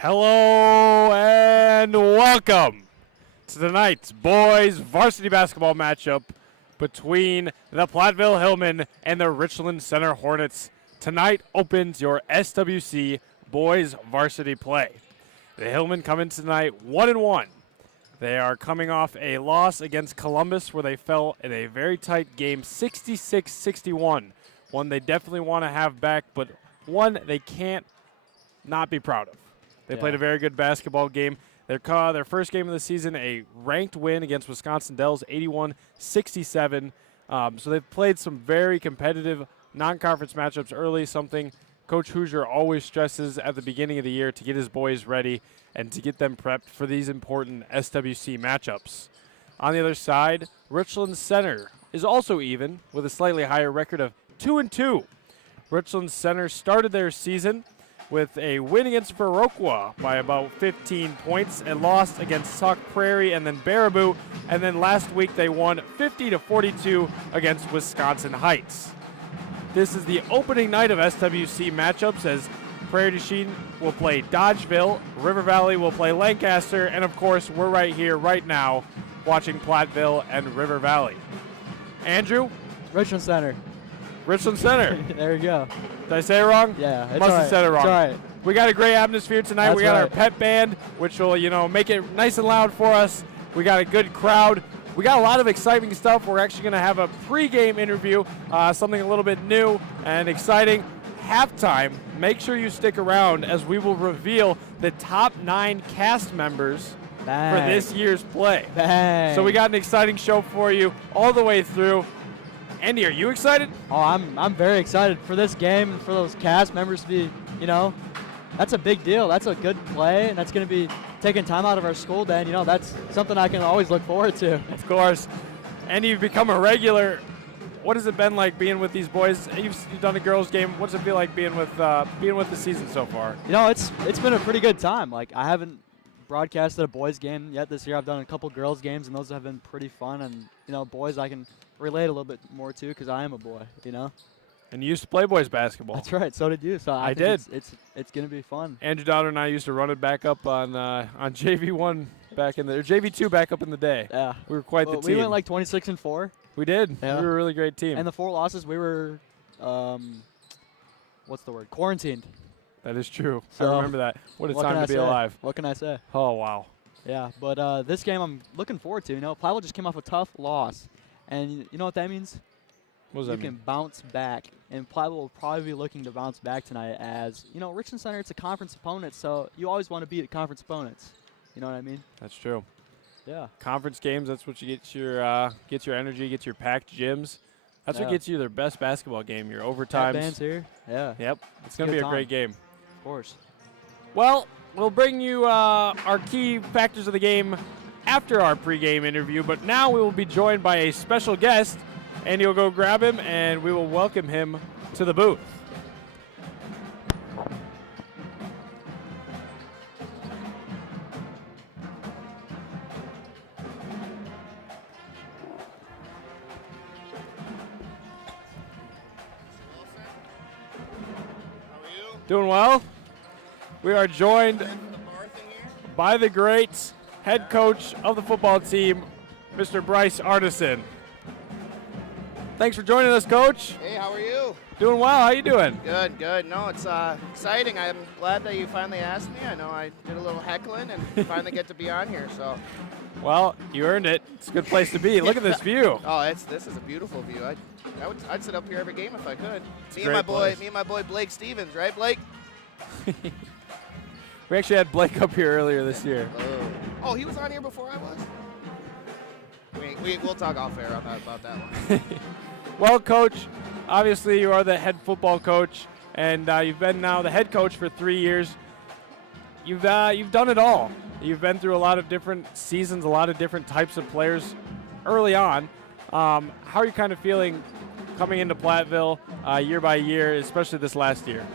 Hello and welcome to tonight's boys varsity basketball matchup between the Platteville Hillmen and the Richland Center Hornets. Tonight opens your SWC boys varsity play. The Hillmen come in tonight 1-1. They are coming off a loss against Columbus where they fell in a very tight game, 66-61. One they definitely want to have back, but one they can't not be proud of. They played a very good basketball game. Their first game of the season, a ranked win against Wisconsin Dells, 81-67. So they've played some very competitive non-conference matchups early, something Coach Hoosier always stresses at the beginning of the year to get his boys ready and to get them prepped for these important SWC matchups. On the other side, Richland Center is also even with a slightly higher record of 2-2. Richland Center started their season with a win against Viroqua by about 15 points and lost against Sauk Prairie and then Baraboo. And then last week they won 50-42 against Wisconsin Heights. This is the opening night of SWC matchups as Prairie du Chien will play Dodgeville, River Valley will play Lancaster, and of course we're right here, right now, watching Platteville and River Valley. Andrew? Richland Center. Richland Center. There you go. Did I say it wrong? Yeah, it's Must all have right. said it wrong. It's all right. We got a great atmosphere tonight. That's we got our right. pep band, which will, make it nice and loud for us. We got a good crowd. We got a lot of exciting stuff. We're actually going to have a pregame interview, something a little bit new and exciting. Halftime, make sure you stick around as we will reveal the top 9 cast members for this year's play. Bang. So we got an exciting show for you all the way through. Andy, are you excited? Oh, I'm very excited for this game and for those cast members to be, that's a big deal. That's a good play, and that's going to be taking time out of our school day. And, that's something I can always look forward to. Of course. Andy, you've become a regular. What has it been like being with these boys? You've done a girls' game. What's it feel like being with the season so far? It's been a pretty good time. Like, I haven't broadcasted a boys' game yet this year. I've done a couple girls' games, and those have been pretty fun. And, boys I can relate a little bit more to because I am a boy, And you used to play boys basketball. That's right. So did you. So I did. It's going to be fun. Andrew Dowder and I used to run it back up on JV1 back in the JV2 back up in the day. Yeah. We were quite the team. We went like 26-4. We did. Yeah. We were a really great team. And the 4 losses, we were, what's the word? Quarantined. That is true. So I remember that. What a time to be alive. What can I say? Oh, wow. Yeah, but this game I'm looking forward to. Platteville just came off a tough loss. And you know what that means? What does that mean? You can bounce back. And Platteville will probably be looking to bounce back tonight as, Richland Center, it's a conference opponent, so you always want to beat conference opponents. You know what I mean? That's true. Yeah. Conference games, that's what you get your energy, get your packed gyms. That's what gets you their best basketball game, your overtimes. Band's here. Yeah. Yep. It's going to be a great game. Of course. Well, we'll bring you our key factors of the game after our pregame interview, but now we will be joined by a special guest. Andy will go grab him, and we will welcome him to the booth. Doing well. We are joined by the great head coach of the football team, Mr. Bryce Arneson. Thanks for joining us, Coach. Hey, how are you? Doing well. How you doing? Good, good. No, it's exciting. I'm glad that you finally asked me. I know I did a little heckling and finally get to be on here. So. Well, you earned it. It's a good place to be. Look at this view. Oh, this is a beautiful view. I'd sit up here every game if I could. Me and my boy Blake Stevens, right, Blake? We actually had Blake up here earlier this year. Oh, he was on here before I was? We'll talk off air about that one. Well, Coach, obviously you are the head football coach, and you've been now the head coach for 3 years. You've done it all. You've been through a lot of different seasons, a lot of different types of players early on. How are you kind of feeling coming into Platteville year by year, especially this last year?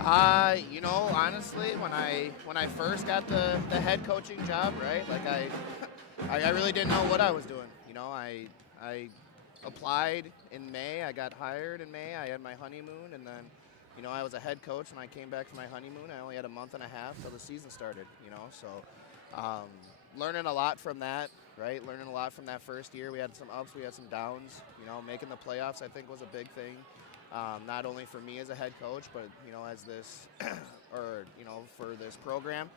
Honestly, when I first got the head coaching job, right, like I really didn't know what I was doing. I applied in May. I got hired in May. I had my honeymoon, and then I was a head coach when I came back from my honeymoon. I only had a month and a half till the season started, so learning a lot from that, right? Learning a lot from that first year. We had some ups, we had some downs. Making the playoffs, I think, was a big thing, not only for me as a head coach, but, as this, for this program.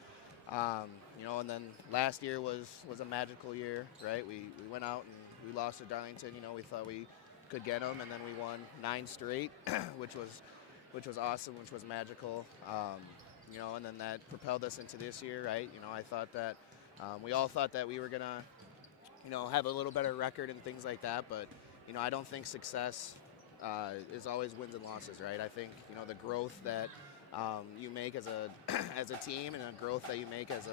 And then last year was a magical year, right? We went out and we lost to Darlington. We thought we could get them, and then we won 9 straight, which was awesome, which was magical. And then that propelled us into this year, right? I thought that we all thought that we were gonna, have a little better record and things like that. But I don't think success is always wins and losses, right? I think the growth that you make as a as a team, and the growth that you make as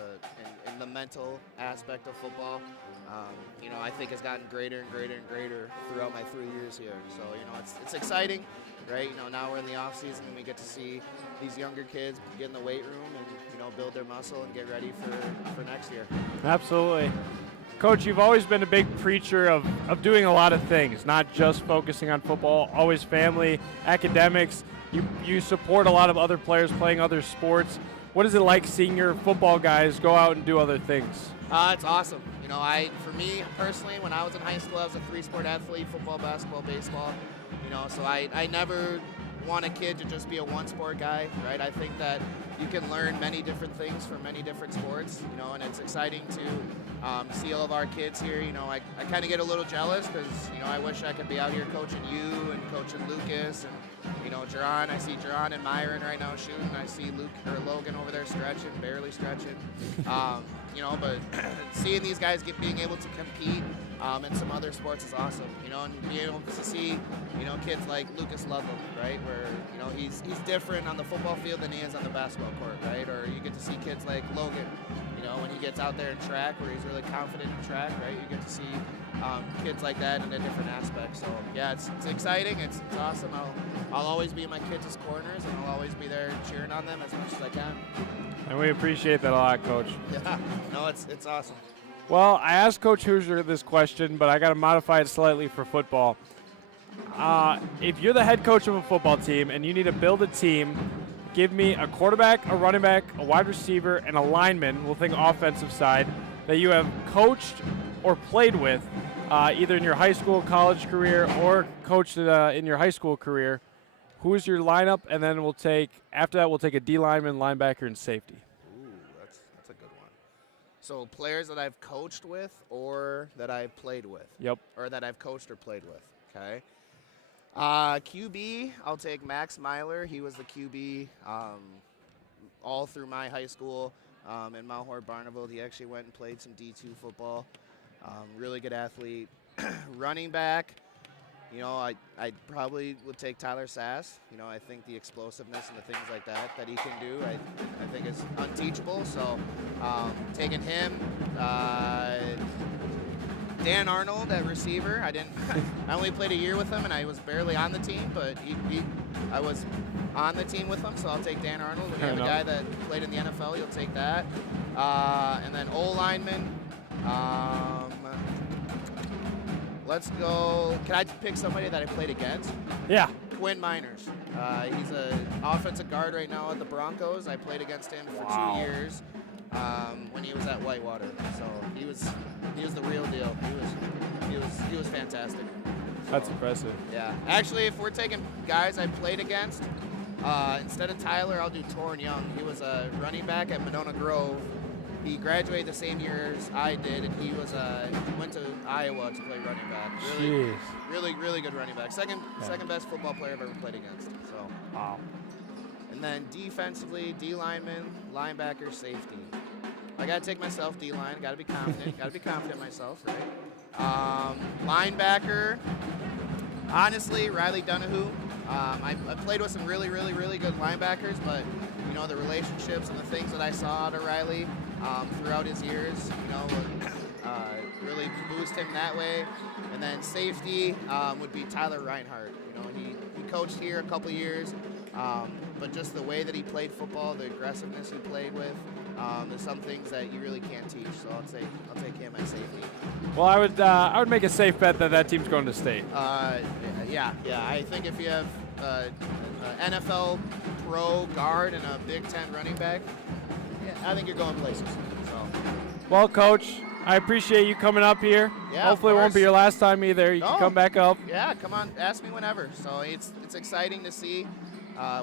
in the mental aspect of football, I think has gotten greater and greater and greater throughout my 3 years here. So it's exciting, right? Now we're in the off season and we get to see these younger kids get in the weight room and build their muscle and get ready for next year. Absolutely. Coach, you've always been a big preacher of doing a lot of things, not just focusing on football, always family, academics. You support a lot of other players playing other sports. What is it like seeing your football guys go out and do other things? It's awesome. For me personally, when I was in high school, I was a 3-sport athlete: football, basketball, baseball. So I never want a kid to just be a 1-sport guy, right? I think that you can learn many different things from many different sports, and it's exciting to see all of our kids here. I kind of get a little jealous because, I wish I could be out here coaching you and coaching Lucas and, Jerron. I see Jerron and Myron right now shooting. I see Logan over there stretching, barely stretching. But seeing these guys being able to compete in some other sports is awesome, and being able to see, kids like Lucas Lovell, right, where, he's different on the football field than he is on the basketball court, right, or you get to see kids like Logan, when he gets out there in track, where he's really confident in track, right, you get to see kids like that in a different aspect. So, yeah, it's exciting, it's awesome. I'll always be in my kids' corners, and I'll always be there cheering on them as much as I can. And we appreciate that a lot, Coach. Yeah, no, it's awesome. Well, I asked Coach Hoosier this question, but I got to modify it slightly for football. If you're the head coach of a football team and you need to build a team, give me a quarterback, a running back, a wide receiver, and a lineman, we'll think offensive side, that you have coached or played with, either in your high school, college career, or coached in your high school career. Who is your lineup? And then after that, we'll take a D lineman, linebacker, and safety. Ooh, that's a good one. So players that I've coached with or that I've played with? Yep. Or that I've coached or played with, okay. QB, I'll take Max Myler. He was the QB all through my high school in Mount Hort Barneville. He actually went and played some D2 football. Really good athlete. Running back, I probably would take Tyler Sass. I think the explosiveness and the things like that he can do, I think is unteachable. So taking him. Dan Arnold at receiver. I only played a year with him, and I was barely on the team, but I was on the team with him, so I'll take Dan Arnold. When you have a guy that played in the NFL, you'll take that. And then O-lineman. Let's go. Can I pick somebody that I played against? Yeah. Quinn Miners. He's an offensive guard right now at the Broncos. I played against him for 2 years when he was at Whitewater. So he was the real deal. He was fantastic. That's impressive. Yeah. Actually, if we're taking guys I played against, instead of Tyler, I'll do Torrin Young. He was a running back at Monona Grove. He graduated the same year as I did, and he went to Iowa to play running back. Really good running back. Second best football player I've ever played against. So. Wow. And then defensively, D lineman, linebacker, safety. I gotta take myself D line. Gotta be confident. Gotta be confident in myself, right? Linebacker. Honestly, Riley Donahue. I played with some really good linebackers, but the relationships and the things that I saw out of Riley throughout his years, really boost him that way. And then safety would be Tyler Reinhardt. He coached here a couple years, but just the way that he played football, the aggressiveness he played with, there's some things that you really can't teach. So I'll take him at safety. Well, I would make a safe bet that team's going to state. Yeah. I think if you have NFL pro guard and a Big Ten running back, yeah, I think you're going places. So. Well, Coach, I appreciate you coming up here. Yeah, hopefully it won't be your last time either. You can come back up. Yeah, come on, ask me whenever. So it's exciting to see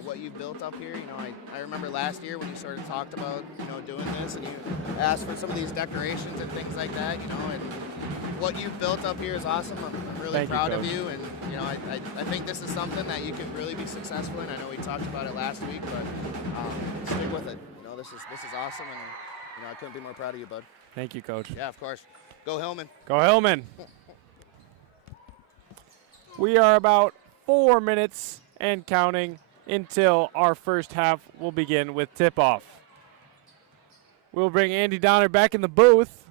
what you've built up here. You know, I remember last year when you sort of talked about, you know, doing this and you asked for some of these decorations and things like that, you know, and what you've built up here is awesome. I'm really proud of you, and you know, I think this is something that you could really be successful in. I know we talked about it last week, but stick with it. You know, this is awesome, and you know, I couldn't be more proud of you, bud. Thank you, Coach. Yeah, of course. Go Hillman. Go Hillman. We are about 4 minutes and counting until our first half will begin with tip-off. We'll bring Andy Donner back in the booth,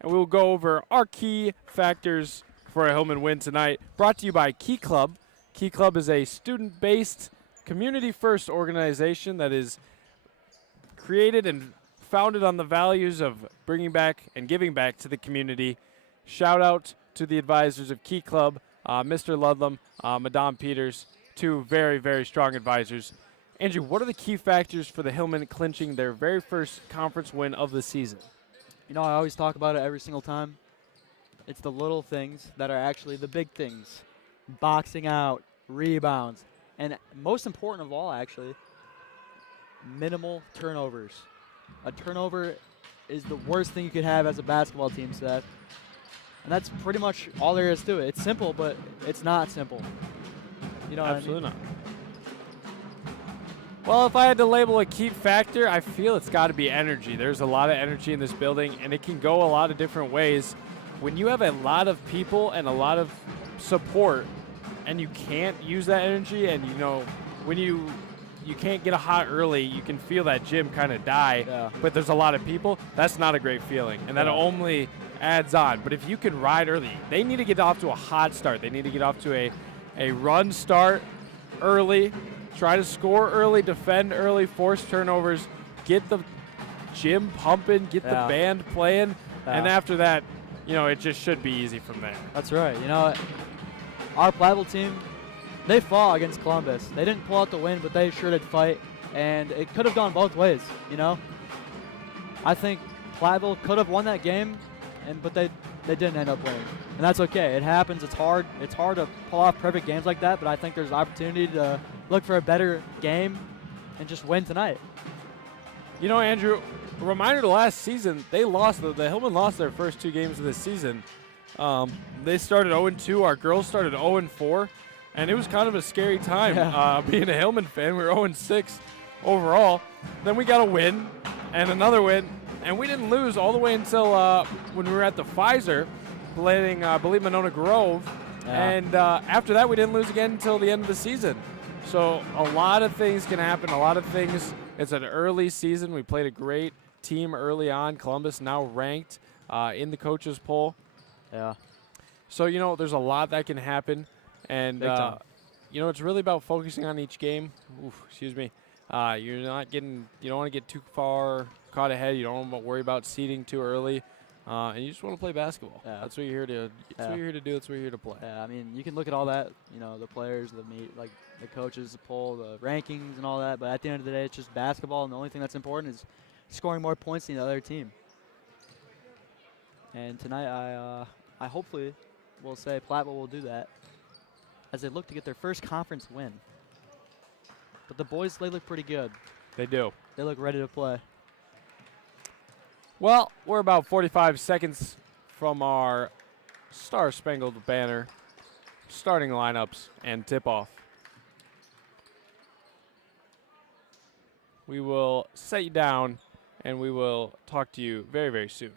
and we'll go over our key factors for a Hillman win tonight. Brought to you by Key Club. Key Club is a student-based, community-first organization that is created and founded on the values of bringing back and giving back to the community. Shout out to the advisors of Key Club, Mr. Ludlam, Madame Peters, two very, very strong advisors. Andrew, what are the key factors for the Hillman clinching their very first conference win of the season? You know, I always talk about it every single time. It's the little things that are actually the big things. Boxing out, rebounds, and most important of all, actually, minimal turnovers. A turnover is the worst thing you could have as a basketball team, Seth. And that's pretty much all there is to it. It's simple, but it's not simple. You know Absolutely what I mean? not. Well, if I had to label a key factor, I feel it's got to be energy. There's a lot of energy in this building, and it can go a lot of different ways. When you have a lot of people and a lot of support, and you can't use that energy, and you know, when you can't get a hot early, you can feel that gym kind of die. Yeah. But there's a lot of people. That's not a great feeling, and that only adds on. But if you can ride early, they need to get off to a hot start. They need to get off to a run start early. Try to score early, defend early, force turnovers, get the gym pumping, get the band playing, and after that, you know, it just should be easy from there. That's right. You know, our Platteville team, they fought against Columbus. They didn't pull out the win, but they sure did fight, and it could have gone both ways, you know. I think Platteville could have won that game, but they didn't end up winning, and that's okay. It happens. It's hard. It's hard to pull off perfect games like that, but I think there's an opportunity to look for a better game and just win tonight. You know, Andrew, a reminder to last season, they lost. The Hillman lost their first 2 games of this season. They started 0-2. Our girls started 0-4, and it was kind of a scary time being a Hillman fan. We were 0-6 overall. Then we got a win and another win, and we didn't lose all the way until when we were at the Pfizer playing, I believe, Monona Grove. And after that, we didn't lose again until the end of the season. So a lot of things can happen, a lot of things. It's an early season. We played a great team early on. Columbus now ranked in the coaches poll. Yeah. So, you know, there's a lot that can happen. And, you know, it's really about focusing on each game. Excuse me. You don't want to get too far caught ahead. You don't want to worry about seeding too early. And you just want to play basketball. Yeah. That's what you're here to. That's what you're here to do. That's what you're here to play. Yeah, I mean, you can look at all that. You know, the players, like the coaches, the poll, the rankings, and all that. But at the end of the day, it's just basketball, and the only thing that's important is scoring more points than the other team. And tonight, I hopefully will say Platteville will do that as they look to get their first conference win. But the boys, they look pretty good. They do. They look ready to play. Well, we're about 45 seconds from our Star-Spangled Banner starting lineups and tip-off. We will set you down, and we will talk to you very, very soon.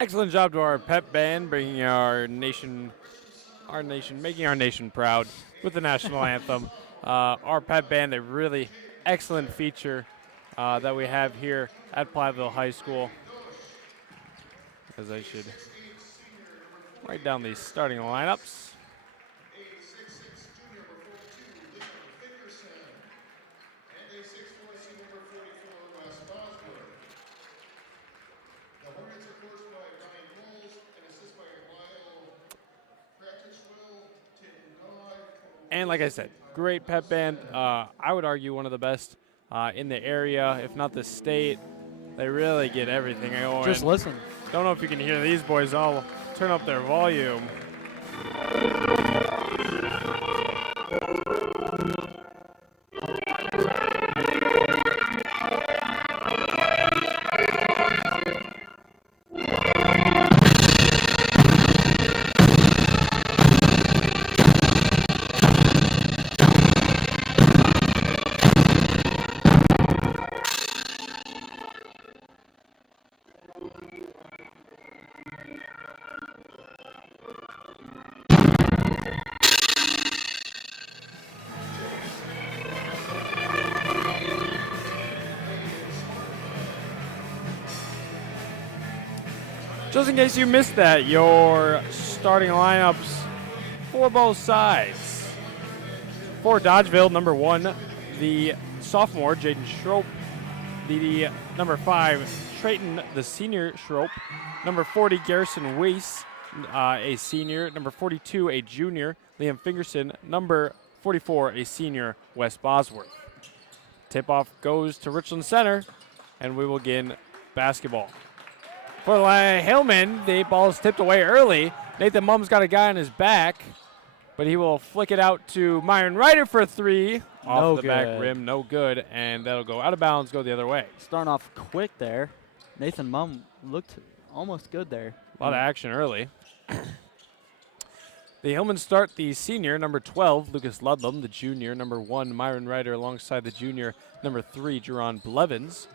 Excellent job to our pep band, bringing making our nation proud with the national anthem. Our pep band, a really excellent feature that we have here at Platteville High School. As I should write down these starting lineups. And like I said, great pep band. I would argue one of the best in the area, if not the state. They really get everything going. Just listen. Don't know if you can hear these boys. I'll turn up their volume. Just in case you missed that, your starting lineups for both sides. For Dodgeville, number 1, the sophomore, Jaden Schroep. The number 5, Trayton, the senior, Schroep. Number 40, Garrison Weiss, a senior. Number 42, a junior, Liam Fingerson. Number 44, a senior, Wes Bosworth. Tip-off goes to Richland Center, and we will begin basketball. For Hillman, the ball is tipped away early. Nathan Mum's got a guy on his back, but he will flick it out to Myron Ryder for a 3. Off the back rim, no good, and that'll go out of bounds, go the other way. Starting off quick there. Nathan Mum looked almost good there. A lot of action early. The Hillmen start the senior, number 12, Lucas Ludlam, the junior, number 1, Myron Ryder alongside the junior, number 3, Jerron Blevins.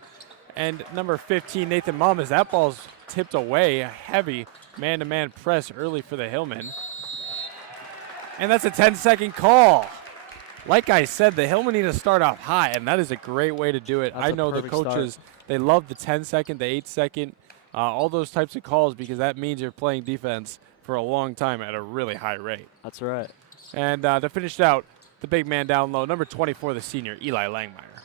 And number 15, Nathan Mum, as that ball's tipped away. A heavy man-to-man press early for the Hillmen. And that's a 10-second call. Like I said, the Hillmen need to start off high, and that is a great way to do it. I know the coaches, they love the 10-second, the 8-second, all those types of calls because that means you're playing defense for a long time at a really high rate. That's right. And to finish it out, the big man down low, number 24, the senior, Eli Langmeyer.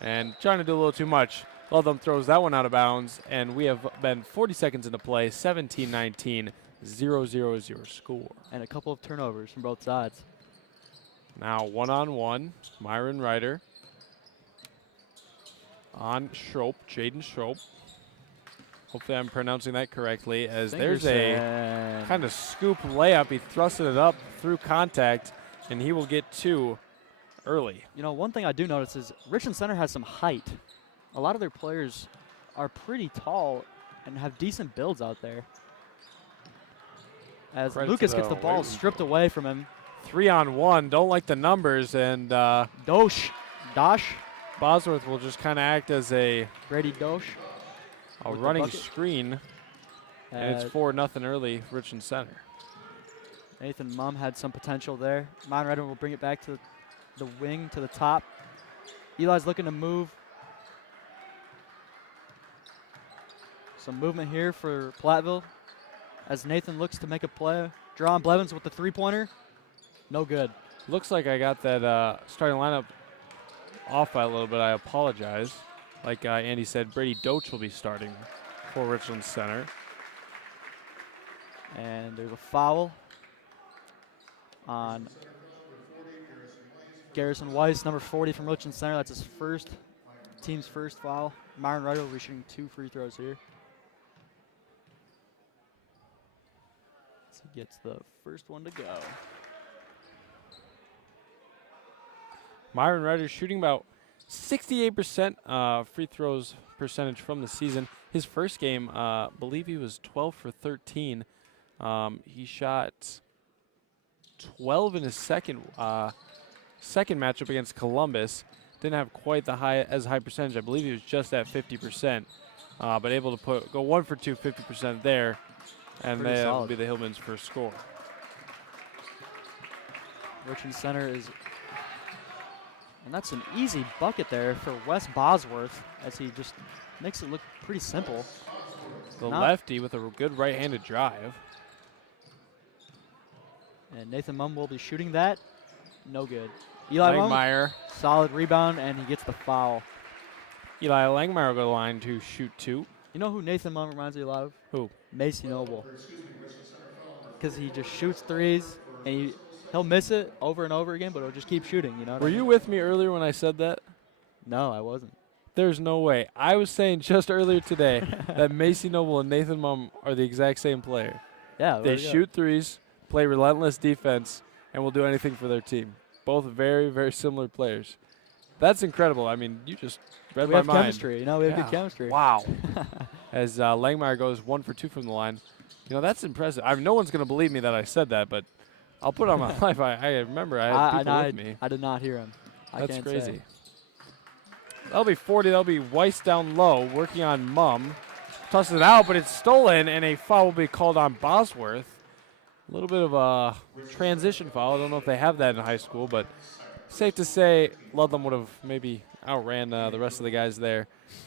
And trying to do a little too much. Ludlam throws that one out of bounds, and we have been 40 seconds into play, 17-19, 0-0-0 score. And a couple of turnovers from both sides. Now one-on-one, Myron Ryder on Schroep, Jaden Schroep. Hopefully I'm pronouncing that correctly, as there's a kind of scoop layup. He thrusted it up through contact, and he will get 2 early. You know, one thing I do notice is Richland Center has some height. A lot of their players are pretty tall and have decent builds out there. As Lucas gets the ball stripped away from him. 3-on-1, don't like the numbers, and Dosh Bosworth will just kind of act as a Brady Dosh. A running screen, and it's 4-0 early, Richland Center. Nathan Mum had some potential there. Myron Ryder will bring it back to the wing, to the top. Eli's looking to move. Some movement here for Platteville as Nathan looks to make a play. Drawing Blevins with the three-pointer. No good. Looks like I got that starting lineup off by a little bit. I apologize. Like Andy said, Brady Doach will be starting for Richland Center. And there's a foul on Garrison Weiss, number 40 from Richland Center. That's his team's first foul. Myron Ryder will be shooting 2 free throws here. So he gets the first one to go. Myron Ryder shooting about 68% free throws percentage from the season. His first game, believe he was 12 for 13. He shot 12 in his second matchup against Columbus. Didn't have quite the high percentage. I believe he was just at 50%, but able to go 1 for 2, 50% there, and that will be the Hillman's first score. Richland Center is, and that's an easy bucket there for Wes Bosworth as he just makes it look pretty simple. The lefty with a good right-handed drive. And Nathan Mumm will be shooting that. No good. Eli Langmeyer. Solid rebound, and he gets the foul. Eli Langmeyer will go to the line to shoot 2. You know who Nathan Mumm reminds me a lot of? Who? Macy Noble. Because he just shoots threes, and he'll miss it over and over again, but he'll just keep shooting. You know. Were you with me earlier when I said that? No, I wasn't. There's no way. I was saying just earlier today that Macy Noble and Nathan Mumm are the exact same player. Yeah. They shoot threes, play relentless defense, and will do anything for their team. Both very, very similar players. That's incredible. I mean, you just read my mind. We have chemistry. You know, we have good chemistry. Wow. As Langmeyer goes 1 for 2 from the line. You know, that's impressive. No one's going to believe me that I said that, but I'll put it on my life. I remember I had people with me. I did not hear him. That's crazy. That'll be 40. That'll be Weiss down low, working on Mumm. Tosses it out, but it's stolen, and a foul will be called on Bosworth. A little bit of a transition foul. I don't know if they have that in high school, but safe to say Ludlam would have maybe outran the rest of the guys there,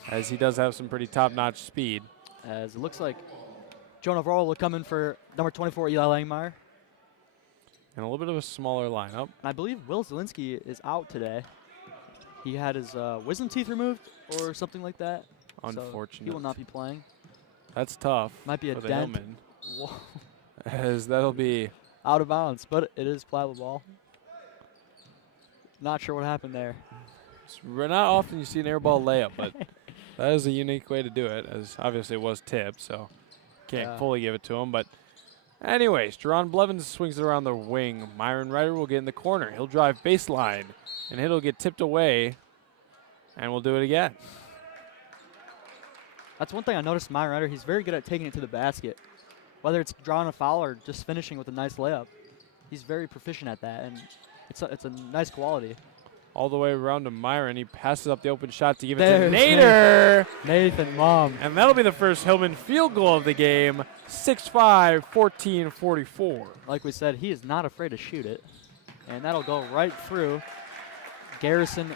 as he does have some pretty top-notch speed. As it looks like Jonah Vorl will come in for number 24, Eli Langmeyer. And a little bit of a smaller lineup. And I believe Will Zielinski is out today. He had his wisdom teeth removed or something like that. Unfortunate. So he will not be playing. That's tough. Might be a for the dent. Hillman. As that'll be out of bounds, but it is Platteville ball. Not sure what happened there. It's not often you see an air ball layup, but that is a unique way to do it, as obviously it was tipped, so can't fully give it to him. But anyways, Jerron Blevins swings it around the wing. Myron Ryder will get in the corner. He'll drive baseline, and it'll get tipped away, and we'll do it again. That's one thing I noticed Myron Ryder. He's very good at taking it to the basket. Whether it's drawing a foul or just finishing with a nice layup, he's very proficient at that, and it's a nice quality. All the way around to Myron. He passes up the open shot to give it to Nader. Nathan Mumm. And that'll be the first Hillman field goal of the game. 6'5", 14-44. Like we said, he is not afraid to shoot it. And that'll go right through Garrison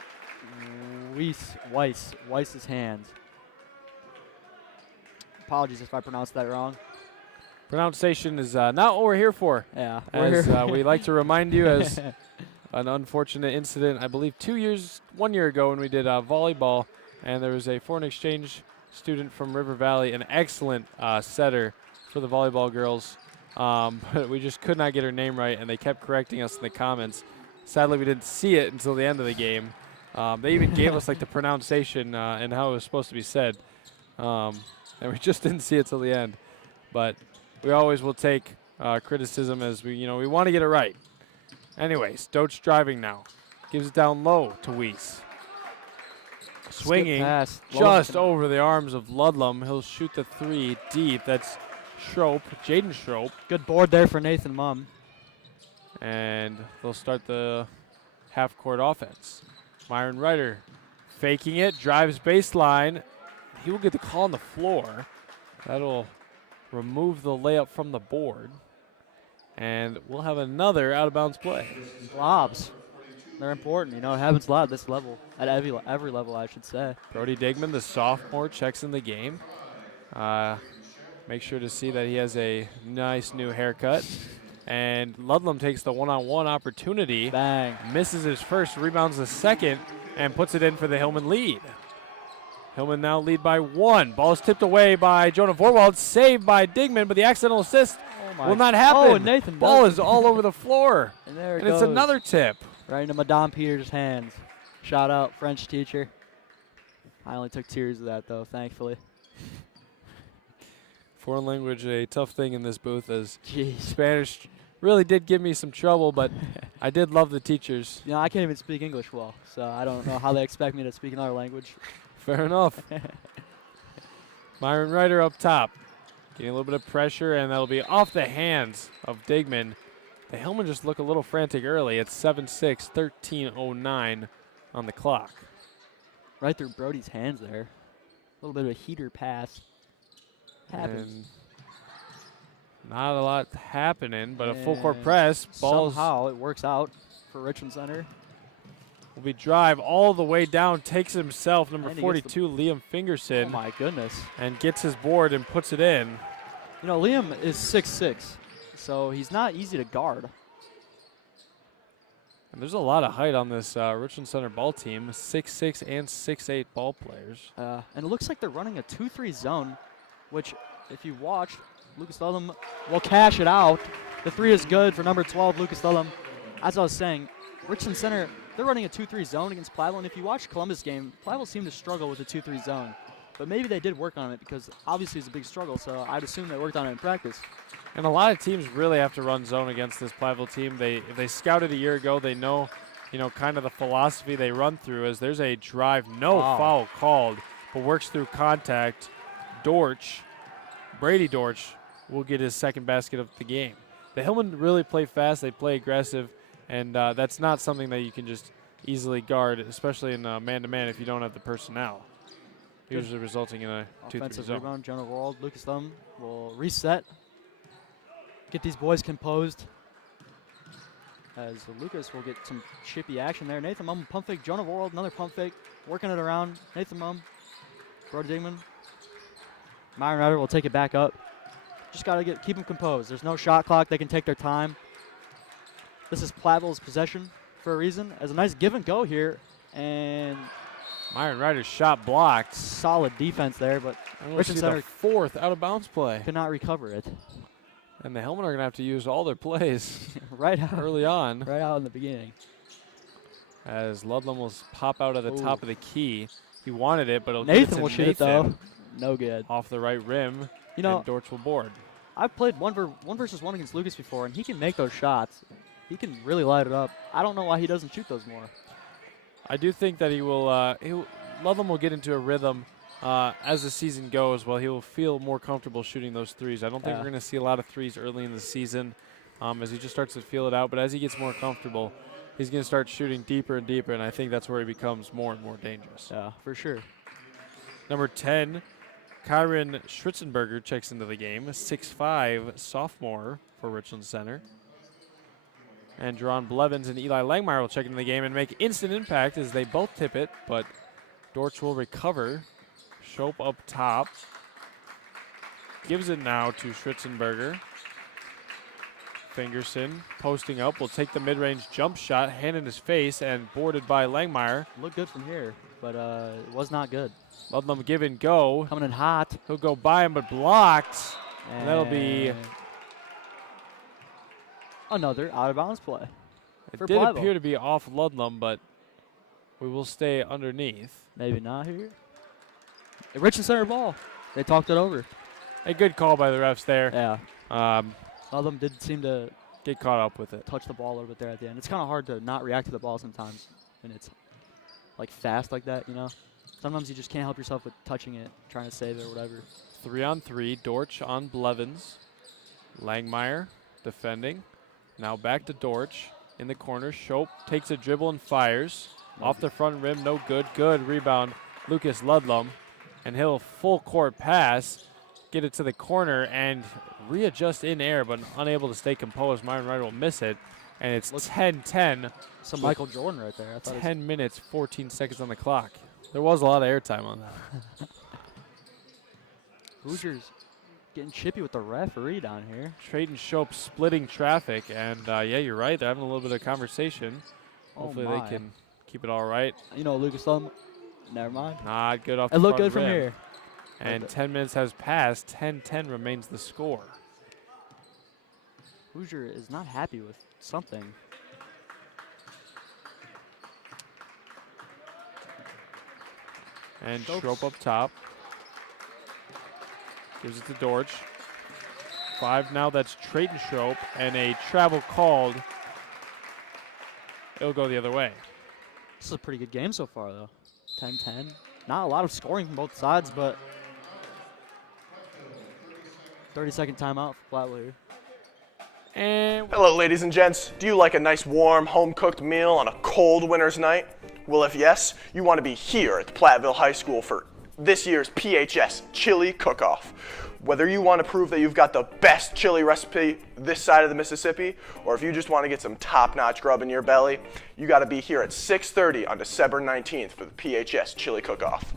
Weiss's hands. Apologies if I pronounced that wrong. Pronunciation is not what we're here for. Yeah. As we like to remind you, as an unfortunate incident, I believe 1 year ago when we did volleyball, and there was a foreign exchange student from River Valley, an excellent setter for the volleyball girls, but we just could not get her name right, and they kept correcting us in the comments. Sadly, we didn't see it until the end of the game. They even gave us like the pronunciation and how it was supposed to be said, and we just didn't see it till the end. But we always will take criticism, as we want to get it right. Anyways, Doach driving now. Gives it down low to Weiss. Swinging just over the arms of Ludlam. He'll shoot the 3 deep. That's Jaden Schroep. Good board there for Nathan Mumm. And they'll start the half-court offense. Myron Ryder faking it, drives baseline. He will get the call on the floor. That'll remove the layup from the board. And we'll have another out-of-bounds play. Lobs. They're important. You know, it happens a lot at this level, at every level, I should say. Brody Digman, the sophomore, checks in the game. Make sure to see that he has a nice new haircut. And Ludlam takes the one-on-one opportunity. Bang. Misses his first, rebounds the second, and puts it in for the Hillman lead. Hillman now lead by 1. Ball is tipped away by Jonah Vorwald, saved by Digman, but the accidental assist will not happen. Oh, and Nathan Ball is all over the floor. And there And it's another tip. Right into Madame Peters' hands. Shout out, French teacher. I only took tears of that, though, thankfully. Foreign language, a tough thing in this booth, as Jeez. Spanish really did give me some trouble, but I did love the teachers. You know, I can't even speak English well, so I don't know how they expect me to speak another language. Fair enough. Myron Ryder up top. Getting a little bit of pressure, and that'll be off the hands of Digman. The Hillman just look a little frantic early. It's 7-6, 13:09 on the clock. Right through Brody's hands there. A little bit of a heater pass. Happens. And not a lot happening, but a full court press. Balls Somehow it works out for Richland Center. will be drive all the way down, takes it himself, number And he 42, Liam Fingerson. Oh my goodness. And gets his board and puts it in. You know, Liam is 6'6", so he's not easy to guard. And there's a lot of height on this Richland Center ball team, 6'6" and 6'8" ball players. And it looks like they're running a 2-3 zone, which if you watch, Lucas Ludlam will cash it out. The 3 is good for number 12, Lucas Ludlam. As I was saying, Richland Center, they're running a 2-3 zone against Platteville, and if you watch Columbus game, Platteville seemed to struggle with the 2-3 zone. But maybe they did work on it because obviously it's a big struggle, so I'd assume they worked on it in practice. And a lot of teams really have to run zone against this Platteville team. If they scouted a year ago, they know, kind of the philosophy they run through is there's a drive, no foul called, but works through contact. Brady Dortch will get his second basket of the game. The Hillmen really play fast, they play aggressive, and that's not something that you can just easily guard, especially in man-to-man if you don't have the personnel. Usually resulting in a 2-3 offensive zone. rebound, Jonah World. Lucas Ludlam will reset. Get these boys composed. As Lucas will get some chippy action there. Nathan Mum, pump fake. Jonah World, another pump fake. Working it around. Nathan Mum. Brody Digman. Myron Ryder will take it back up. Just got to keep them composed. There's no shot clock. They can take their time. This is Platteville's possession for a reason. As a nice give and go here. And Myron Ryder's shot blocked. solid defense there, but Richland Center, the fourth out-of-bounds play. could not recover it. And the Hillmen are going to have to use all their plays right out, early on. right out in the beginning. As Ludlam will pop out at the top of the key. He wanted it, but it'll Nathan will shoot it, though. Nathan No good. off the right rim, You know, and Dortch will board. I've played one versus one against Lucas before, and he can make those shots. He can really light it up. I don't know why he doesn't shoot those more. I do think that he will Ludlam will get into a rhythm as the season goes. Well, he will feel more comfortable shooting those threes. I don't think we're going to see a lot of threes early in the season as he just starts to feel it out. But as he gets more comfortable, he's going to start shooting deeper and deeper, and I think that's where he becomes more and more dangerous. Yeah, for sure. Number 10, Kyron Schritzenberger checks into the game, 6'5", sophomore for Richland Center. And Jerron Blevins and Eli Langmeyer will check into the game and make instant impact as they both tip it, but Dortch will recover. Shope up top. Gives it now to Schritzenberger. Fingerson posting up, will take the mid-range jump shot, hand in his face, and boarded by Langmeyer. Looked good from here, but it was not good. Ludlam give and go. Coming in hot. He'll go by him, but blocked. And that'll be... another out-of-bounds play. It for did Platteville. appear to be off Ludlam, but we will stay underneath. Maybe not here. The Richland Center ball. They talked it over. A good call by the refs there. Yeah. Some of them did seem to Get caught up with it. touch the ball a little bit there at the end. It's kind of hard to not react to the ball sometimes when it's like fast like that, you know. Sometimes you just can't help yourself with touching it, trying to save it or whatever. 3-on-3, Dortch on Blevins. Langmeyer defending. Now back to Dortch in the corner. Shope takes a dribble and fires. Off the front rim, no good. Good rebound, Lucas Ludlam. And he'll full court pass, get it to the corner, and readjust in air, but unable to stay composed. Myron Ryder will miss it. And it's 10-10. Some Michael Jordan right there. I thought 10 minutes, 14 seconds on the clock. There was a lot of airtime on that. Hoosiers getting chippy with the referee down here. Trayton Shope splitting traffic, and yeah, you're right. They're having a little bit of conversation. Hopefully they can keep it all right. You know, Lucas Thumb. Never mind. Not good off the It looked front good from rim. here. And 10 minutes has passed. 10-10 remains the score. Hoosier is not happy with something. And Shope up top. Gives it to Dortch. 5 now, that's Trayton Shope, and a travel called. It'll go the other way. This is a pretty good game so far, though. 10-10. Not a lot of scoring from both sides, but 30-second timeout for Platteville here. And Hello, ladies and gents. Do you like a nice, warm, home-cooked meal on a cold winter's night? Well, if yes, you want to be here at Platteville High School for this year's PHS Chili Cook-Off. Whether you want to prove that you've got the best chili recipe this side of the Mississippi, or if you just want to get some top-notch grub in your belly, you got to be here at 6:30 on December 19th for the PHS Chili Cook-Off.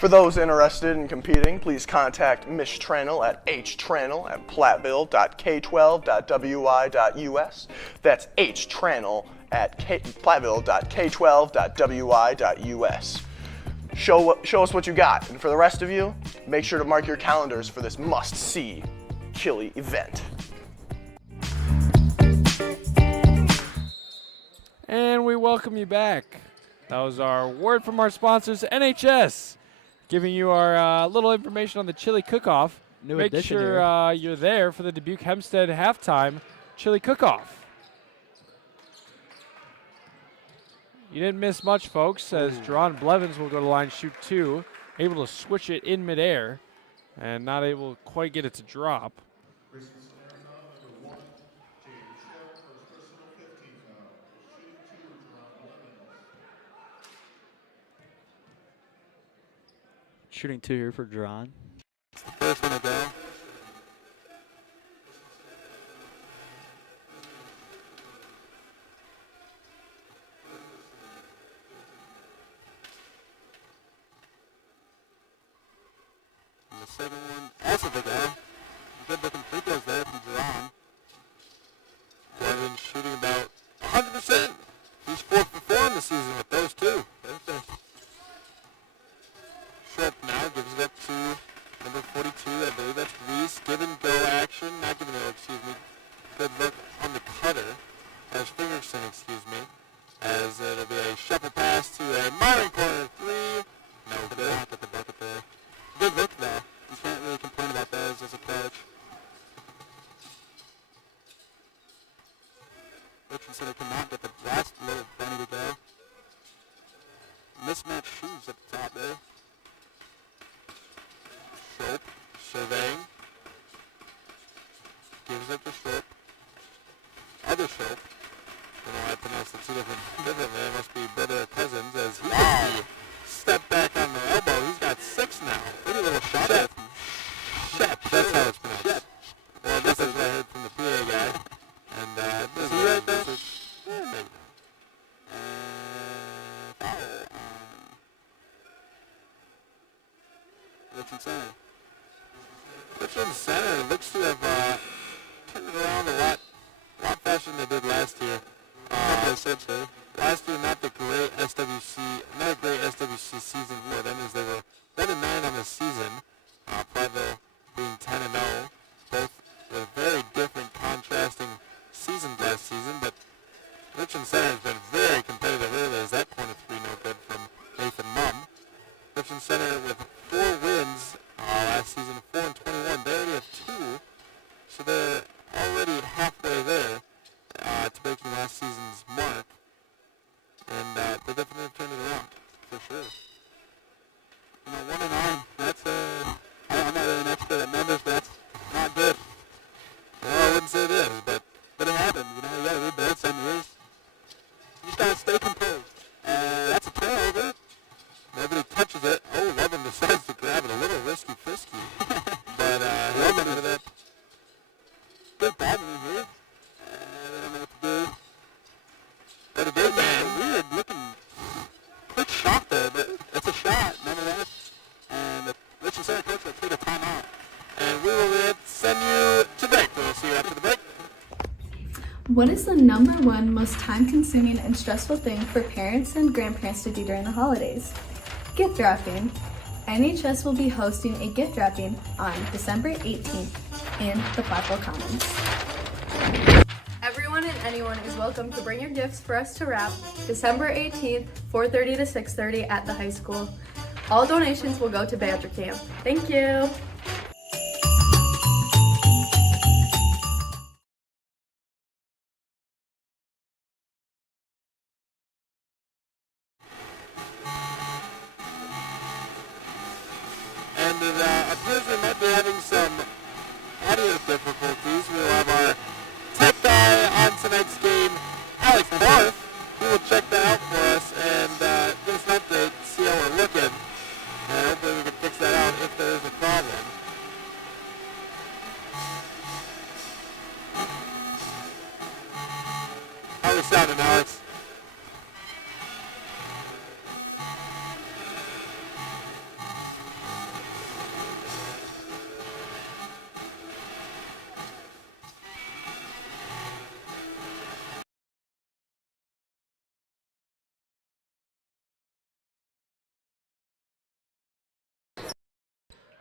For those interested in competing, please contact Miss Tranel at htranel@platteville.k12.wi.us. That's htranel@platteville.k12.wi.us. Show us what you got, and for the rest of you, make sure to mark your calendars for this must-see chili event. And we welcome you back. That was our word from our sponsors, NHS, giving you our little information on the chili cook-off. New Make addition sure here. you're there for the Dubuque Hempstead halftime chili cook-off. You didn't miss much, folks, as Jerron Blevins will go to line shoot 2, able to switch it in midair and not able to quite get it to drop. Shooting 2 here for Jerron. First one to go. And the second one, also the guy. Good looking free throws there from Jerron. Devin shooting about 100%. He's 4 for 4 in the season with those two. Shope now gives it up to number 42, I believe that's Reese. Give and go action, not give and go, excuse me. Good look on the cutter, as Fingerson, excuse me. As it'll be a shuffle pass to a modern corner 3. No, did not get the bucket there. Good look though. You can't really complain about that as just a coach. Richland said it cannot get the last little bunny to go. Mismatched shoes at the top there. Shope, surveying. Gives it to Shope. Other Shope. I don't know why I pronounced the two differently. It must be brother cousins as he gets the step back on the elbow. He's got 6 now. Pretty little shot at Shep. That's how it's pronounced. Well, this is what I heard from the PA guy. And is he right there? Yeah, maybe. Foul on Richland Center. Richland Center looks to have turned it around a lot faster than they did last year. Essentially, last year not a great SWC season for them, as they were 10-9 on the season. Platteville being 10-0, both with very different, contrasting seasons last season. But Richland Center has been very competitive early, as that corner 3 no good from Nathan Mumm. Richland Center with 4 wins last season, 4-21. They already have 2, so they're already halfway there to breaking last season's mark. And they definitely have turned it around, for sure. 1-9, that's I'm not really an expert at numbers, but that's not good. Well, I wouldn't say it is, but it happens. You gotta read that some years. You just gotta stay composed. That's a turnover. Nobody touches it. Oh, Levin decides to grab it. A little risky-frisky. But Levin with that. Good ball move here. They don't know what to do. What is the #1 most time-consuming and stressful thing for parents and grandparents to do during the holidays? Gift wrapping. NHS will be hosting a gift wrapping on December 18th in the Platteville Commons. Everyone and anyone is welcome to bring your gifts for us to wrap December 18th, 4:30 to 6:30 at the high school. All donations will go to Badger Camp. Thank you. And it appears we might be having some audio difficulties. We'll have our tech guy on tonight's game, Alex Barth, who will check that out for us and give us an update, see how we're looking. And hopefully we can fix that out if there is a problem. How are we sounding, Alex?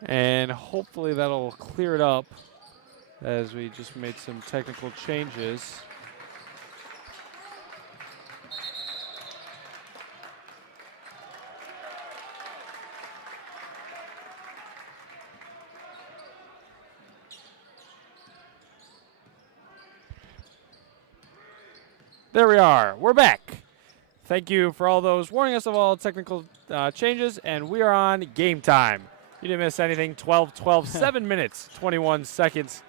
And hopefully that'll clear it up as we just made some technical changes. There we are. We're back. Thank you for all those warning us of all technical changes, and we are on game time. You didn't miss anything. 12-12, 7 minutes, 21 seconds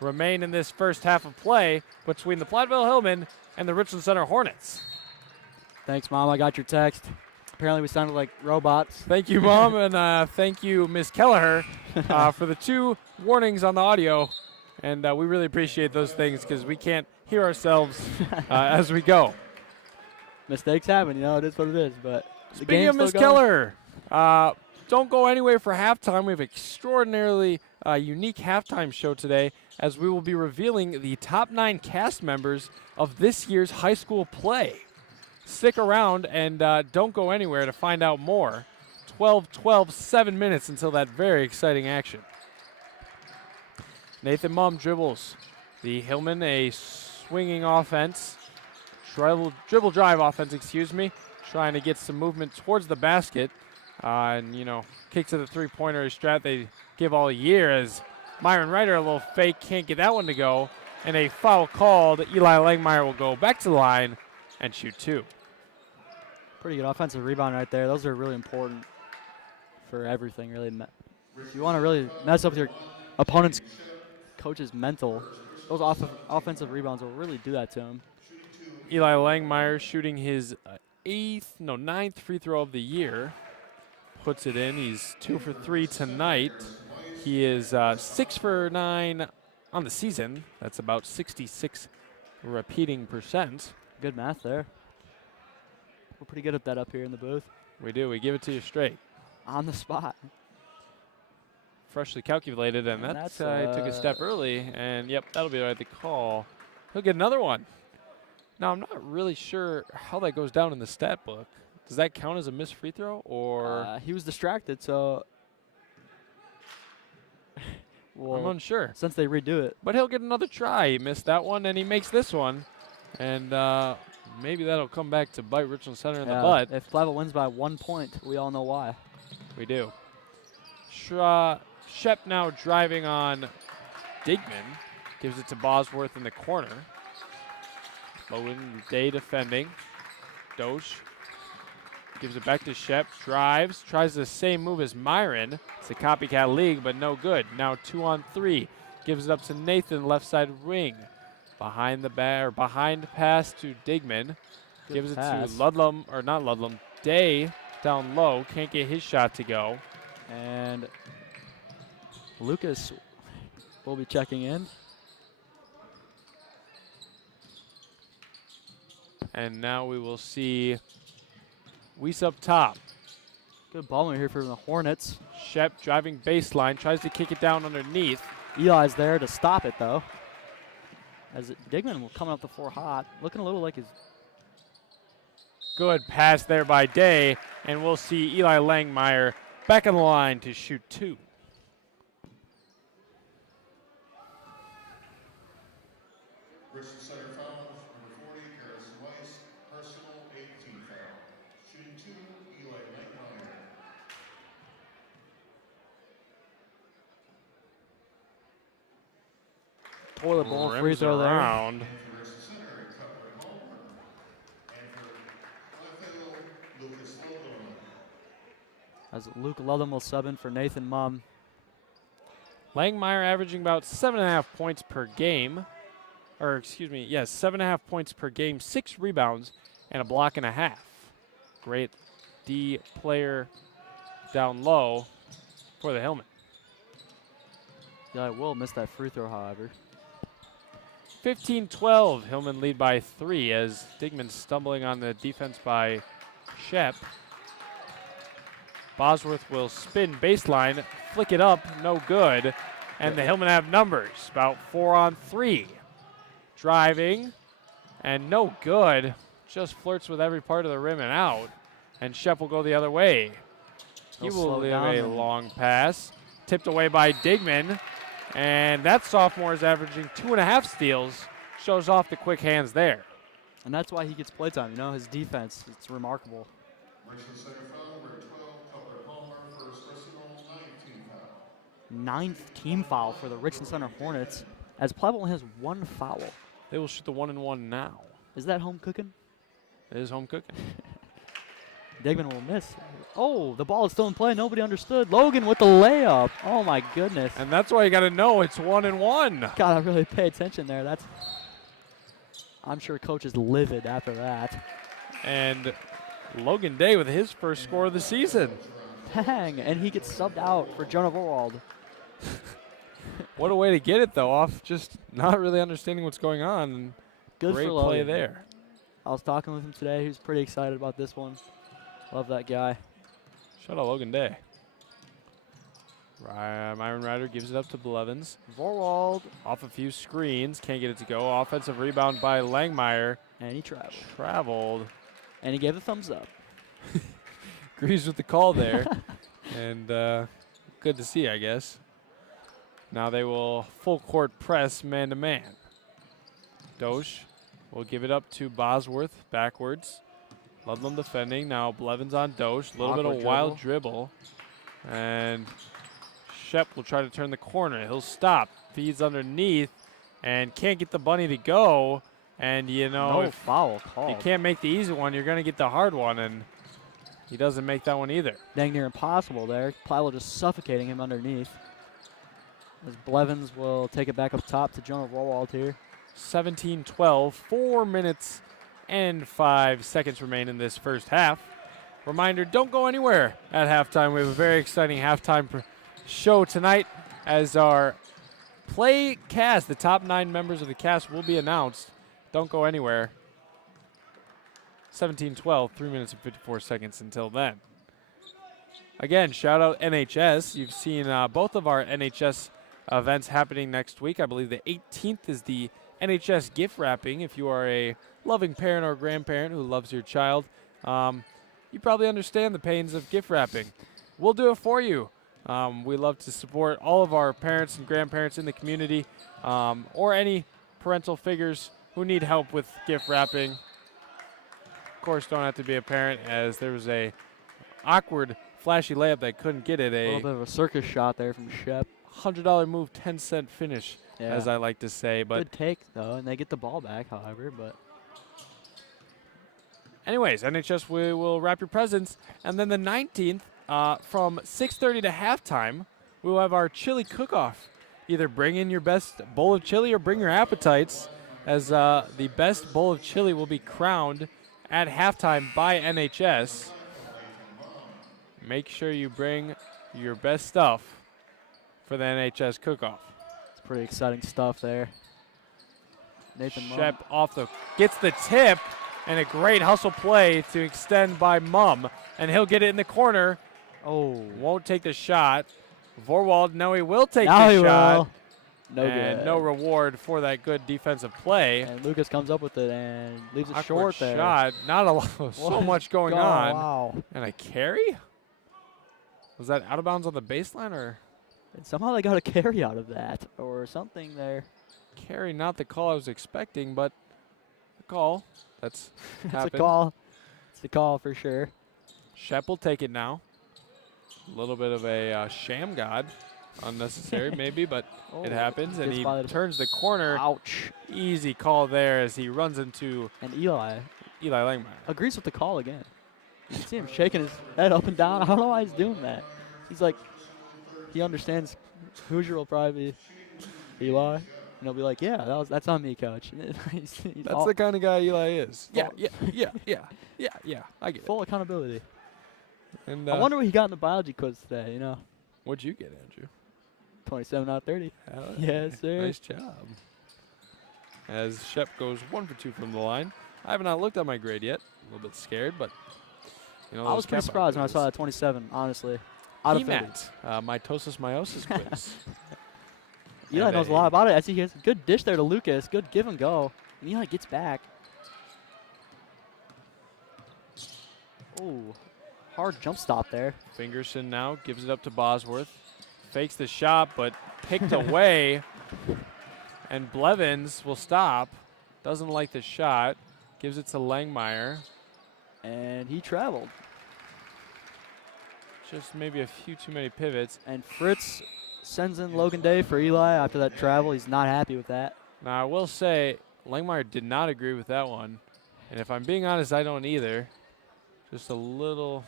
remain in this first half of play between the Platteville Hillmen and the Richland Center Hornets. Thanks, Mom. I got your text. Apparently we sounded like robots. Thank you, Mom, and thank you, Ms. Kelleher, for the 2 warnings on the audio. And we really appreciate those things because we can't hear ourselves as we go. Mistakes happen, you know, it is what it is. But speaking of Ms. Kelleher, don't go anywhere for halftime. We have an extraordinarily unique halftime show today as we will be revealing the top 9 cast members of this year's high school play. Stick around and don't go anywhere to find out more. 12-12, 7 minutes until that very exciting action. Nathan Mum dribbles. The Hillmen a swinging offense. Dribble drive offense, excuse me. Trying to get some movement towards the basket. And, you know, kick to the three-pointer strat they give all year as Myron Ryder, a little fake, can't get that one to go. And a foul called. Eli Langmeyer will go back to the line and shoot 2. Pretty good offensive rebound right there. Those are really important for everything, really. If you want to really mess up your opponent's coach's mental, those offensive rebounds will really do that to him. Eli Langmeyer shooting his 9th free throw of the year. Puts it in. He's 2 for 3 tonight. He is 6 for 9 on the season. That's about 66 repeating percent. Good math there. We're pretty good at that up here in the booth. We do. We give it to you straight. On the spot. Freshly calculated, and that's he took a step early. And, yep, that'll be right the call. He'll get another one. Now, I'm not really sure how that goes down in the stat book. Does that count as a missed free throw, or? He was distracted, so. Well, I'm unsure. Since they redo it. But he'll get another try. He missed that one, and he makes this one. And maybe that'll come back to bite Richland Center in the butt. If Platteville wins by 1 point, we all know why. We do. Shep now driving on Digman. Gives it to Bosworth in the corner. Bowen Day defending. Dosh gives it back to Shep. Drives. Tries the same move as Myron. It's a copycat league, but no good. Now 2-on-3. Gives it up to Nathan, left side wing. Behind pass to Digman. Gives it to Ludlum, or not Ludlum, Day down low. Can't get his shot to go. And Lucas will be checking in. And now we will see Weiss up top. Good ball here for the Hornets. Shep driving baseline, tries to kick it down underneath. Eli's there to stop it, though. as Digman coming up the floor hot, looking a little like his. Good pass there by Day, and we'll see Eli Langmeyer back on the line to shoot 2. Richland center foul, number 40, Harrison Weiss, personal 18 foul. Shooting 2, Eli Langmeyer. Toilet bowl free Rims throw there. around. And for Richland center, Cutler Homer. And for Platteville, Lucas Logan. As Luke Ludlam will sub in for Nathan Mumm. Langmeyer averaging about 7.5 points per game. Or, excuse me, yes, 7.5 points per game, 6 rebounds, and a block and a half. Great D player down low for the Hillmen. Yeah, I will miss that free throw, however. 15-12, Hillmen lead by 3 as Digman stumbling on the defense by Shep. Bosworth will spin baseline, flick it up, no good. And the Hillmen have numbers, about 4 on 3. Driving, and no good. Just flirts with every part of the rim and out. And Shep will go the other way. He He'll will slow leave down a and- long pass. Tipped away by Digman. And that sophomore is averaging 2.5 steals. Shows off the quick hands there. And that's why he gets playtime, you know, his defense. It's remarkable. Richland center foul, number 12, Cutler Homer, first personal 19 foul. 9th team foul for the Richland Center Hornets, as Platteville only has 1 foul. They will shoot the 1-and-1 now. Is that home cooking? It is home cooking. Digman will miss. Oh, the ball is still in play. Nobody understood. Logan with the layup. Oh, my goodness. And that's why you got to know it's 1-and-1. Gotta really pay attention there. That's. I'm sure coach is livid after that. And Logan Day with his first score of the season. Dang, and he gets subbed out for Jonah Vorwald. What a way to get it, though, off just not really understanding what's going on. And Good great for play Logan. there. I was talking with him today. He was pretty excited about this one. Love that guy. Shout out Logan Day. Myron Ryder gives it up to Blevins. Vorwald, Off a few screens, can't get it to go. Offensive rebound by Langmeyer. and he traveled. Traveled. And he gave the thumbs up. Agrees with the call there. And good to see, I guess. Now they will full court press man-to-man. Dosh will give it up to Bosworth backwards. Ludlam defending. Now Blevins on Dosh. A little bit of Awkward wild dribble. And Shep will try to turn the corner. He'll stop. Feeds underneath. And can't get the bunny to go. And, you know, No if foul called. you can't make the easy one, you're going to get the hard one. And he doesn't make that one either. Dang near impossible there. Platteville just suffocating him underneath. As Blevins will take it back up top to Jonah Vorwald here. 17-12, 4 minutes and 5 seconds remain in this first half. Reminder, don't go anywhere at halftime. We have a very exciting halftime show tonight as our play cast, the top 9 members of the cast will be announced. Don't go anywhere. 17-12, 3 minutes and 54 seconds until then. Again, shout out NHS. You've seen both of our NHS events happening next week. I believe the 18th is the NHS gift wrapping. If you are a loving parent or grandparent who loves your child, you probably understand the pains of gift wrapping. We'll do it for you. We love to support all of our parents and grandparents in the community, or any parental figures who need help with gift wrapping. Of course, don't have to be a parent, as there was a awkward, flashy layup that couldn't get it. A little bit of a circus shot there from Shep. $100 move, 10-cent finish, Yeah. as I like to say. But Good take, though, and they get the ball back, however. But anyways, NHS, we will wrap your presents. And then the 19th, from 6:30 to halftime, we will have our chili cook-off. Either bring in your best bowl of chili or bring your appetites, as the best bowl of chili will be crowned at halftime by NHS. Make sure you bring your best stuff for the NHS cook-off. it's pretty exciting stuff there. Nathan Mumm. Shep gets the tip, and a great hustle play to extend by Mumm, and he'll get it in the corner. Oh. Won't take the shot. Vorwald, no, he will take Now the he shot. will. No and good. no reward for that good defensive play. And Lucas comes up with it and leaves it Awkward short there. shot. Not a lot. So What much is going on. Wow. And a carry? Was that out of bounds on the baseline or And somehow they got a carry out of that or something there. carry? Not the call I was expecting, but the call. That's It's happened. a call. It's a call for sure. Shep will take it now. A little bit of a sham god. Unnecessary maybe, but it happens. And gets he by the- turns the corner. Ouch. Easy call there as he runs into And Eli Eli Langmeyer. agrees with the call again. You can see him shaking his head up and down. I don't know why he's doing that. He's like, he understands Hoosier will probably be Eli. And he'll be like, yeah, that's on me, coach. he's That's the kind of guy Eli is. Yeah. I get it. full accountability. And I wonder what he got in the biology quiz today, you know. what'd you get, Andrew? 27 out of 30. Hell Yes, sir. Nice job. As Shep goes 1 for 2 from the line. I have not looked at my grade yet. A little bit scared, but you know. I was those pretty cap surprised when I quizzes. saw that 27, honestly. Out of 30. Mitosis meiosis quiz. Eli And knows a lot about it. I see he has a good dish there to Lucas. Good give and go. And Eli gets back. Oh, hard jump stop there. Fingerson now gives it up to Bosworth. Fakes the shot, but picked away. And Blevins will stop. Doesn't like the shot. Gives it to Langmeyer. And he traveled. Just maybe a few too many pivots. And Fritz sends in Logan Day for Eli after that travel. He's not happy with that. Now, I will say, Langmeyer did not agree with that one. And if I'm being honest, I don't either. Just a little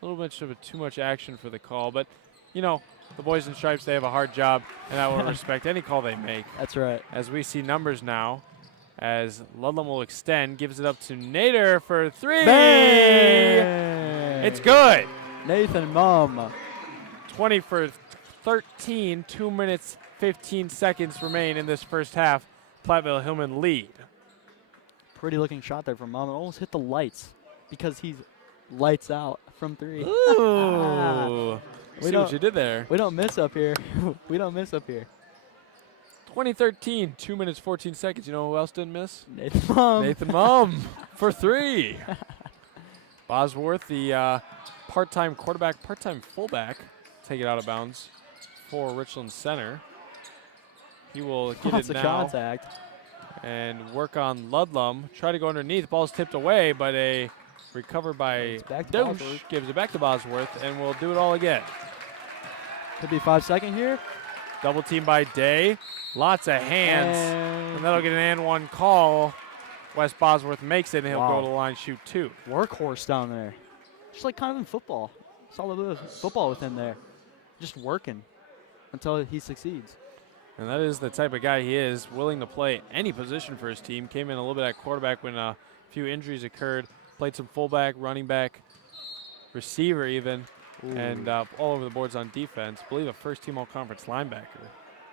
bit of too much action for the call. But, you know, the boys in stripes, they have a hard job, and I will respect any call they make. That's right. As we see numbers now, as Ludlam will extend, gives it up to Nader for 3. Bang! It's good. Nathan Mum. 20 for 13, 2 minutes, 15 seconds remain in this first half. Platteville Hillman lead. Pretty looking shot there from Mum. It almost hit the lights because he's lights out from 3. Ooh. We See don't- what you did there. We don't miss up here. We don't miss up here. 2013, 2 minutes, 14 seconds. You know who else didn't miss? Nathan Mum. Nathan Mum for 3. Bosworth, the part-time quarterback, part-time fullback, take it out of bounds for Richland Center. He will get Lots it of now contact. and work on Ludlam. Try to go underneath. Ball's tipped away, but a recover by It's back to Douche Bosworth. gives it back to Bosworth, and we'll do it all again. Could be 5 second here. Double team by Day. Lots of hands. And that'll get an and one call. West Bosworth makes it, and he'll Wow. go to the line, shoot 2. Workhorse down there. Just like kind of in football. Saw a little bit of football with him there. Just working until he succeeds. And that is the type of guy he is, willing to play any position for his team. Came in a little bit at quarterback when a few injuries occurred. Played some fullback, running back, receiver even, and all over the boards on defense. I believe a first-team all-conference linebacker.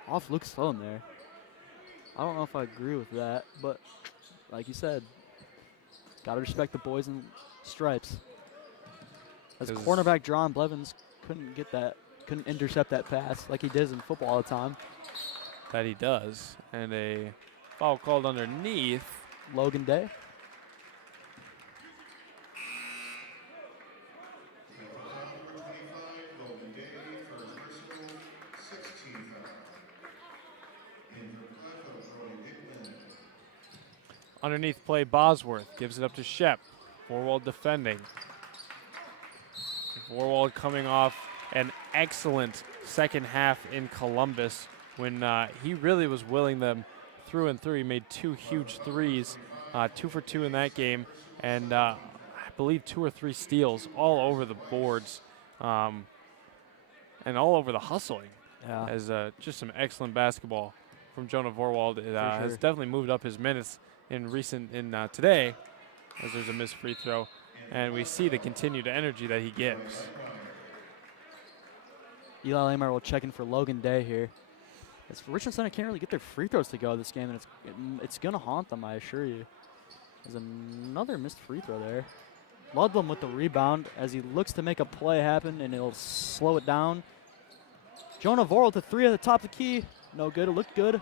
Off looks slow in there. I don't know if I agree with that, but like you said, got to respect the boys in stripes. As 'Cause cornerback John Blevins couldn't intercept that pass like he does in football all the time. That he does. And a foul called underneath. Logan Day. Number 25, Logan Day for his personal 16th foul. And for Platteville, Brody Hickman. Underneath play, Bosworth gives it up to Shep. Forwald defending. Forwald coming off an excellent second half in Columbus when he really was willing them through and through. He made 2 huge threes, 2 for 2 in that game, and I believe 2 or 3 steals all over the boards and all over the hustling. Yeah. As just some excellent basketball from Jonah Vorwald. It has sure. definitely moved up his minutes in today, as there's a missed free throw, and we see the continued energy that he gives. Eli Lamar will check in for Logan Day here. As Richland Center can't really get their free throws to go this game, and it's going to haunt them, I assure you. There's another missed free throw there. Ludlam with the rebound as he looks to make a play happen, and he'll slow it down. Jonah Vorl to 3 at the top of the key. No good. It looked good.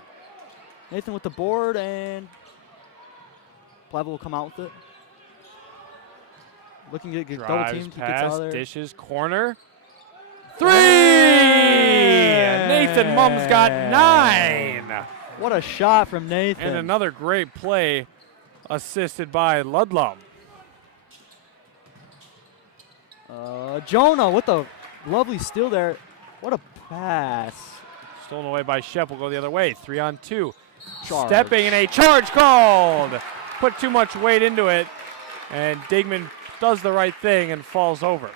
Nathan with the board, and Platteville will come out with it. Looking to get double Drives teamed. He gets pass, out of there. dishes, corner. 3! Nathan Mum's got 9. What a shot from Nathan. And another great play assisted by Ludlum. Jonah with a lovely steal there. What a pass. Stolen away by Shep. Will go the other way. 3-on-2. Charge. Stepping in a charge called. Put too much weight into it. And Digman does the right thing and falls over.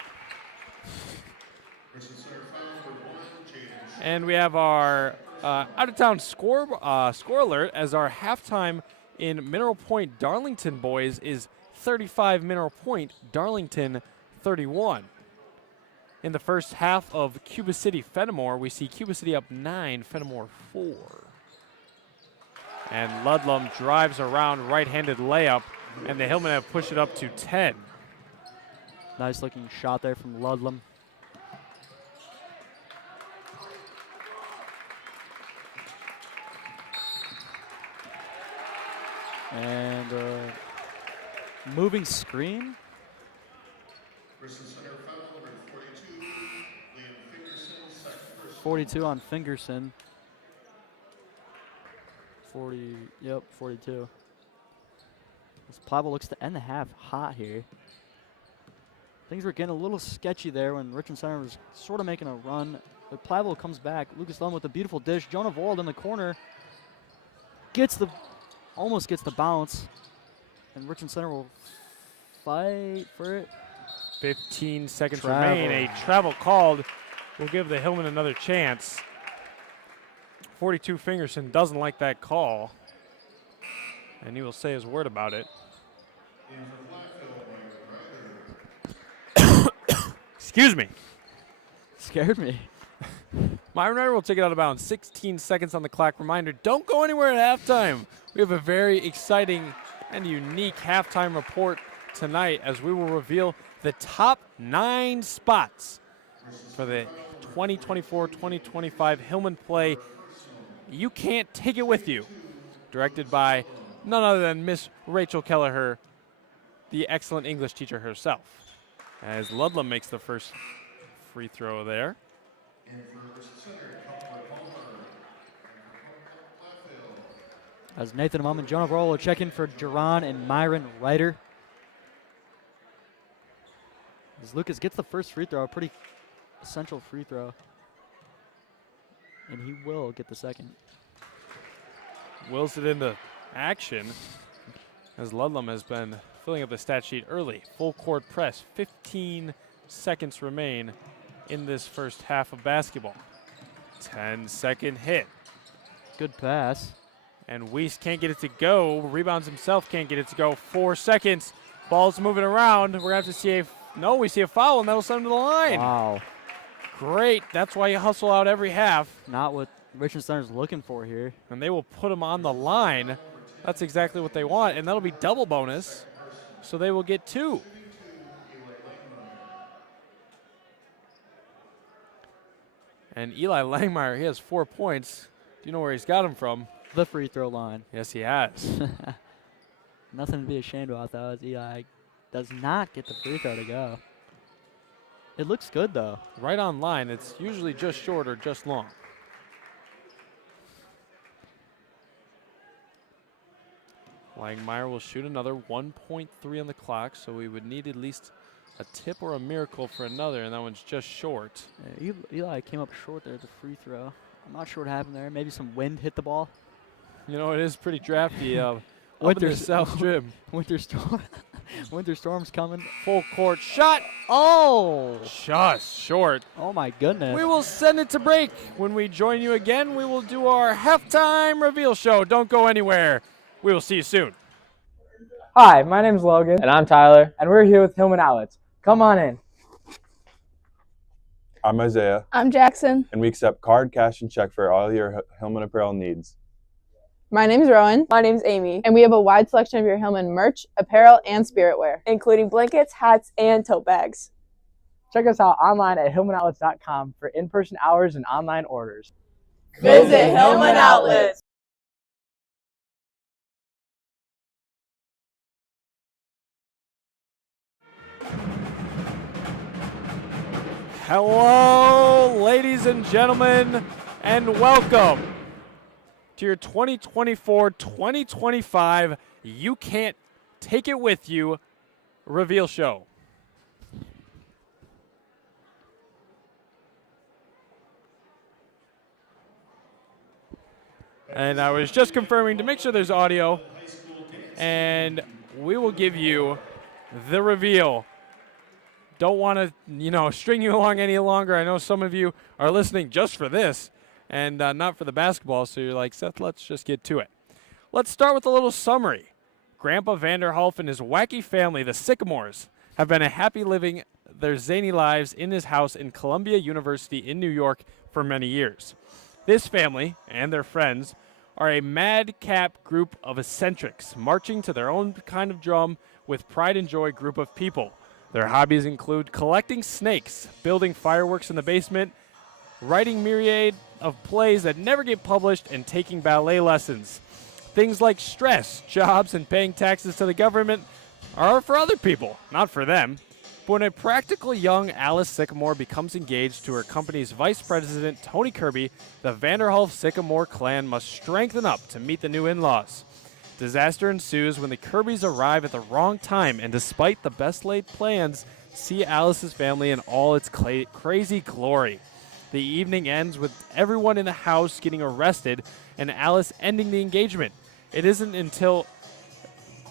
And we have our out-of-town score alert as our halftime in Mineral Point Darlington boys is 35 Mineral Point, Darlington 31. In the first half of Cuba City Fenimore, we see Cuba City up 9, Fenimore 4. And Ludlum drives around right-handed layup, and the Hillmen have pushed it up to 10. Nice looking shot there from Ludlum. And moving screen. 42 on Fingerson. 42. This Platteville looks to end the half hot here. Things were getting a little sketchy there when Richland Center was sort of making a run. But Platteville comes back. Lucas Lund with a beautiful dish. Jonah Vold in the corner. Almost gets the bounce. And Richland Center will fight for it. 15 seconds remain. A travel called will give the Hillmen another chance. 42 Fingerson doesn't like that call. And he will say his word about it. Excuse me. Scared me. Myron Ryder will take it out of bounds. 16 seconds on the clock. Reminder, don't go anywhere at halftime. We have a very exciting and unique halftime report tonight as we will reveal the top 9 spots for the 2024-2025 Hillman play. You Can't Take It With You, directed by none other than Miss Rachel Kelleher, the excellent English teacher herself. As Ludlum makes the first free throw there. As Nathan Mum and Jonah Vorl will check in for Jerron and Myron Ryder. As Lucas gets the first free throw, a pretty essential free throw. And he will get the second. Wills it into action as Ludlum has been filling up the stat sheet early. Full court press, 15 seconds remain in this first half of basketball. 10-second hit. Good pass. And Weiss can't get it to go. Rebounds himself, can't get it to go. 4 seconds. Ball's moving around. We're going to have to see we see a foul, and that'll send him to the line. Wow. Great. That's why you hustle out every half. Not what Richland Center's looking for here. And they will put him on the line. That's exactly what they want, and that'll be double bonus. So they will get 2. And Eli Langmeyer, he has 4 points. Do you know where he's got them from? The free throw line. Yes, he has. Nothing to be ashamed about, though, as Eli does not get the free throw to go. It looks good, though. Right on line. It's usually just short or just long. Langmeyer will shoot another 1.3 on the clock, so we would need at least a tip or a miracle for another, and that one's just short. Yeah, Eli came up short there at the free throw. I'm not sure what happened there. Maybe some wind hit the ball. You know, it is pretty drafty. Winter South Trim. Winter storm. Winter storm's coming. Full court shot. Oh! Just short. Oh, my goodness. We will send it to break. When we join you again, we will do our halftime reveal show. Don't go anywhere. We will see you soon. Hi, my name's Logan. And I'm Tyler. And we're here with Hillman Outlets. Come on in. I'm Isaiah. I'm Jackson. And we accept card, cash, and check for all your Hillman apparel needs. My name's Rowan. My name's Amy. And we have a wide selection of your Hillman merch, apparel, and spirit wear, including blankets, hats, and tote bags. Check us out online at hillmanoutlets.com for in-person hours and online orders. Visit Hillman Outlets. Hello, ladies and gentlemen, and welcome to your 2024-2025 You Can't Take It With You reveal show. And I was just confirming to make sure there's audio, and we will give you the reveal. Don't want to, string you along any longer. I know some of you are listening just for this and not for the basketball, so you're like, Seth, let's just get to it. Let's start with a little summary. Grandpa Vanderhoff and his wacky family, the Sycamores, have been happy living their zany lives in his house in Columbia University in New York for many years. This family and their friends are a madcap group of eccentrics, marching to their own kind of drum with pride and joy group of people. Their hobbies include collecting snakes, building fireworks in the basement, writing myriad of plays that never get published, and taking ballet lessons. Things like stress, jobs, and paying taxes to the government are for other people, not for them. But when a practical young Alice Sycamore becomes engaged to her company's vice president, Tony Kirby, the Vanderhoff Sycamore clan must strengthen up to meet the new in-laws. Disaster ensues when the Kirbys arrive at the wrong time, and despite the best-laid plans, see Alice's family in all its crazy glory. The evening ends with everyone in the house getting arrested and Alice ending the engagement. It isn't until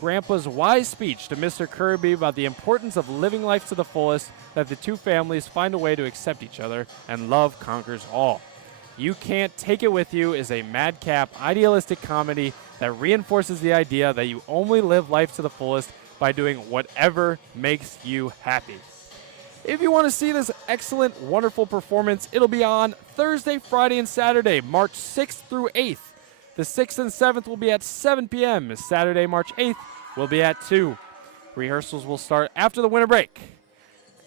Grandpa's wise speech to Mr. Kirby about the importance of living life to the fullest that the two families find a way to accept each other, and love conquers all. You Can't Take It With You is a madcap, idealistic comedy that reinforces the idea that you only live life to the fullest by doing whatever makes you happy. If you want to see this excellent, wonderful performance, it'll be on Thursday, Friday, and Saturday, March 6th through 8th. The 6th and 7th will be at 7 p.m. Saturday, March 8th will be at 2. Rehearsals will start after the winter break.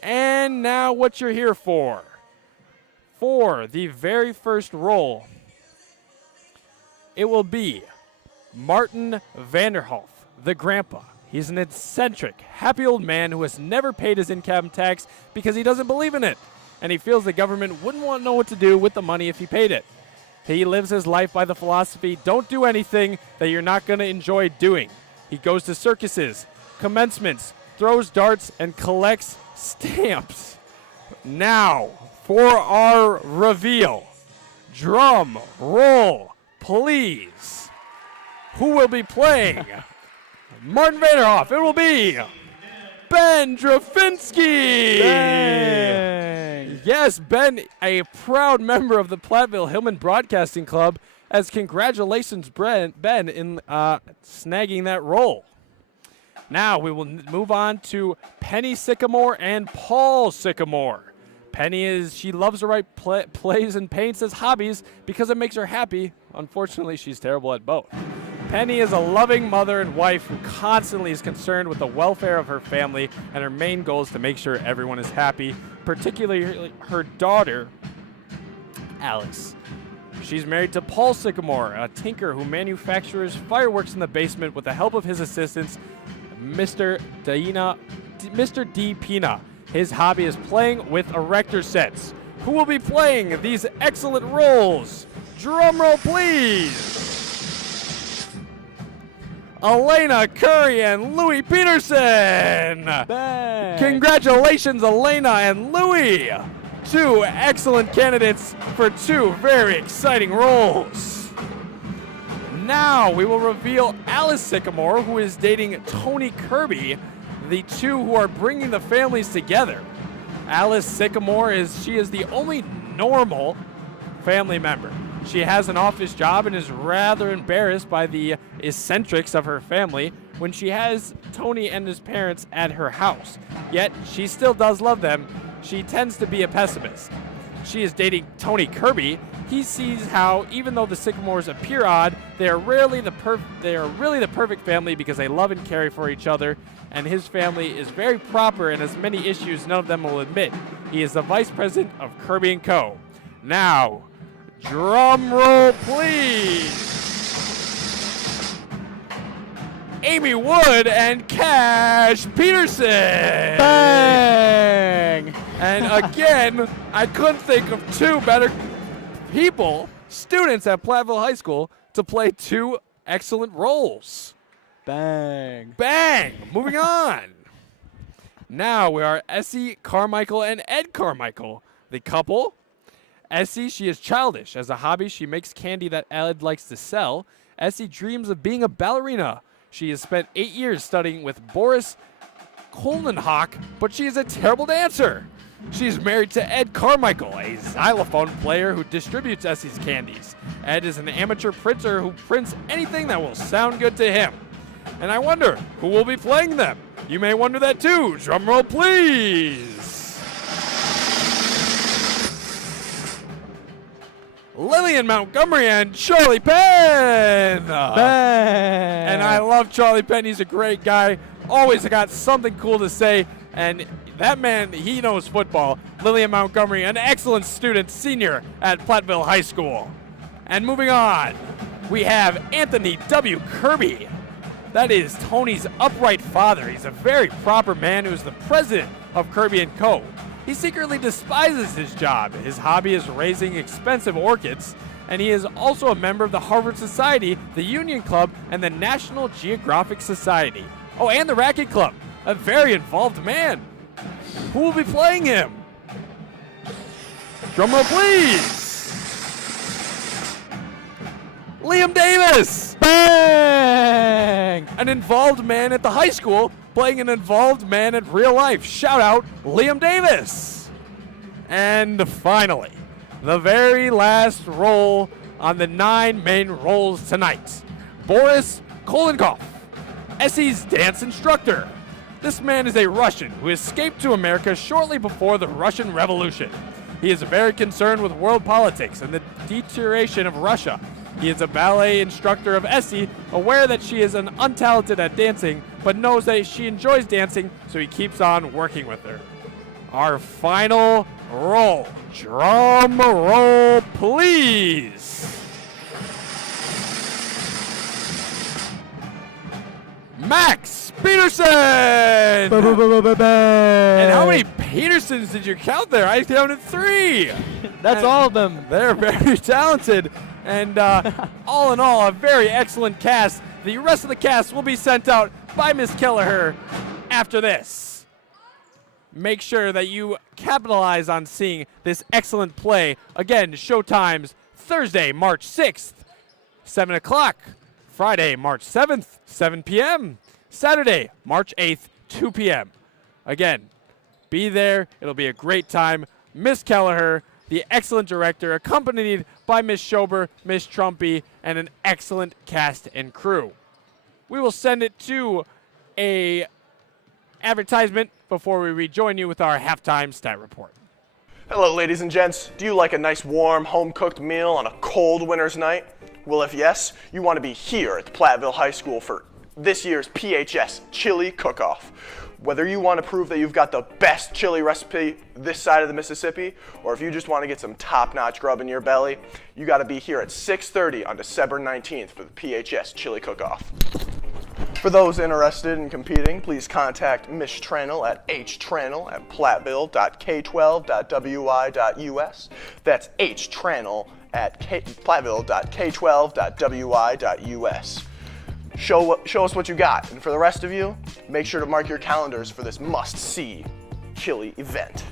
And now what you're here for. For the very first role, it will be Martin Vanderhoff, the grandpa. He's an eccentric, happy old man who has never paid his income tax because he doesn't believe in it, and he feels the government wouldn't want to know what to do with the money if he paid it. He lives his life by the philosophy, don't do anything that you're not going to enjoy doing. He goes to circuses, commencements, throws darts, and collects stamps. Now, for our reveal, drum roll, please. Who will be playing Martin Vanderhoff? It will be Ben Drafinski. Dang. Yes, Ben, a proud member of the Platteville Hillman Broadcasting Club, as congratulations, Ben, in snagging that role. Now we will move on to Penny Sycamore and Paul Sycamore. Penny she loves to write plays and paints as hobbies because it makes her happy. Unfortunately, she's terrible at both. Penny is a loving mother and wife who constantly is concerned with the welfare of her family, and her main goal is to make sure everyone is happy, particularly her daughter, Alice. She's married to Paul Sycamore, a tinker who manufactures fireworks in the basement with the help of his assistants, Mr. D. Pina. His hobby is playing with erector sets. Who will be playing these excellent roles? Drum roll, please. Elena Curry and Louis Peterson. Bang. Congratulations, Elena and Louis. Two excellent candidates for two very exciting roles. Now we will reveal Alice Sycamore, who is dating Tony Kirby, the two who are bringing the families together. Alice Sycamore is the only normal family member. She has an office job and is rather embarrassed by the eccentrics of her family when she has Tony and his parents at her house. Yet she still does love them. She tends to be a pessimist. She is dating Tony Kirby. He sees how, even though the Sycamores appear odd, they are really the perfect family because they love and care for each other, and his family is very proper and has many issues none of them will admit. He is the vice president of Kirby & Co. Now, Drum roll, please. Amy Wood and Cash Peterson. Bang! And again, I couldn't think of two better people, students at Platteville High School, to play two excellent roles. Bang. Bang! Moving on. Now we are Essie Carmichael and Ed Carmichael, the couple. Essie, she is childish. As a hobby, she makes candy that Ed likes to sell. Essie dreams of being a ballerina. She has spent 8 years studying with Boris Kolnenhock, but she is a terrible dancer. She is married to Ed Carmichael, a xylophone player who distributes Essie's candies. Ed is an amateur printer who prints anything that will sound good to him. And I wonder who will be playing them. You may wonder that too. Drum roll, please. Lillian Montgomery and Charlie Penn. Bang! And I love Charlie Penn. He's a great guy. Always got something cool to say. And that man, he knows football. Lillian Montgomery, an excellent student, senior at Platteville High School. And moving on, we have Anthony W. Kirby. That is Tony's upright father. He's a very proper man who is the president of Kirby & Co. He secretly despises his job. His hobby is raising expensive orchids, and he is also a member of the Harvard Society, the Union Club, and the National Geographic Society. Oh, and the Racquet Club. A very involved man. Who will be playing him? Drum roll, please. Liam Davis. Bang! An involved man at the high school playing an involved man in real life. Shout out Liam Davis. And finally, the very last role on the 9 main roles tonight. Boris Kolenkov, Essie's dance instructor. This man is a Russian who escaped to America shortly before the Russian Revolution. He is very concerned with world politics and the deterioration of Russia. He is a ballet instructor of Essie, aware that she is untalented at dancing, but knows that she enjoys dancing, so he keeps on working with her. Our final roll. Drum roll, please. Max Peterson! And how many Petersons did you count there? I counted 3. That's all of them. They're very talented. And all in all, a very excellent cast. The rest of the cast will be sent out by Miss Kelleher after this. Make sure that you capitalize on seeing this excellent play. Again, show times Thursday, March 6th, 7 o'clock. Friday, March 7th, 7 p.m. Saturday, March 8th, 2 p.m. Again, be there. It'll be a great time. Miss Kelleher, the excellent director, accompanied by Miss Schober, Miss Trumpy, and an excellent cast and crew. We will send it to a advertisement before we rejoin you with our halftime stat report. Hello, ladies and gents. Do you like a nice, warm, home-cooked meal on a cold winter's night? Well, if yes, you want to be here at Platteville High School for this year's PHS Chili Cook-Off. Whether you want to prove that you've got the best chili recipe this side of the Mississippi, or if you just want to get some top-notch grub in your belly, you got to be here at 6:30 on December 19th for the PHS Chili Cook-Off. For those interested in competing, please contact Miss Tranel at htranel@platteville.k12.wi.us. That's htranel@platteville.k12.wi.us. Show us what you got, and for the rest of you, make sure to mark your calendars for this must-see chili event.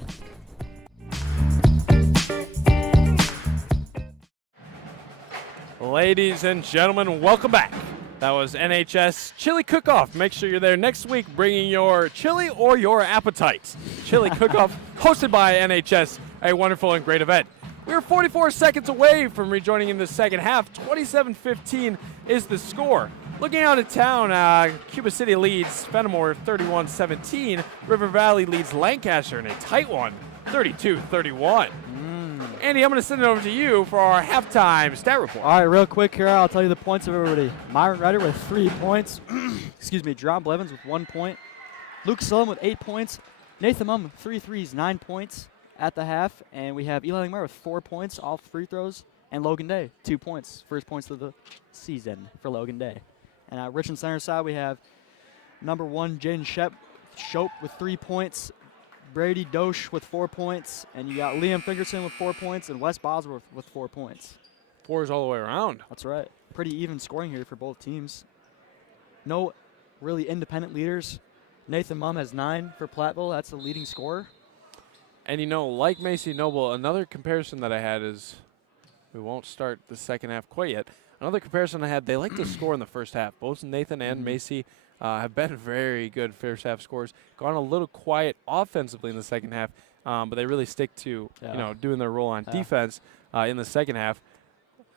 Ladies and gentlemen, welcome back. That was NHS Chili Cook-Off. Make sure you're there next week bringing your chili or your appetite. Chili Cook-Off hosted by NHS, a wonderful and great event. We're 44 seconds away from rejoining in the second half. 27-15 is the score. Looking out of town, Cuba City leads Fenimore 31-17. River Valley leads Lancaster in a tight one, 32-31. Andy, I'm going to send it over to you for our halftime stat report. All right, real quick here, I'll tell you the points of everybody. Myron Ryder with 3 points. Excuse me, John Blevins with 1 point. Luke Sullivan with 8 points. Nathan Mum, 3 threes, 9 points at the half. And we have Eli Langmeyer with 4 points, all free throws. And Logan Day, 2 points. First points of the season for Logan Day. And at Richland Center side, we have number 1, Jaden Shope with 3 points. Brady Dosh with 4 points. And you got Liam Fingerson with 4 points and Wes Bosworth with 4 points. 4s all the way around. That's right. Pretty even scoring here for both teams. No really independent leaders. Nathan Mumm has 9 for Platteville. That's the leading scorer. And, you know, like Macy Noble, another comparison that I had is we won't start the second half quite yet. Another comparison I had, they like to score in the first half. Both Nathan and Macy have been very good first half scores. Gone a little quiet offensively in the second half, but they really stick to you know, doing their role on defense in the second half.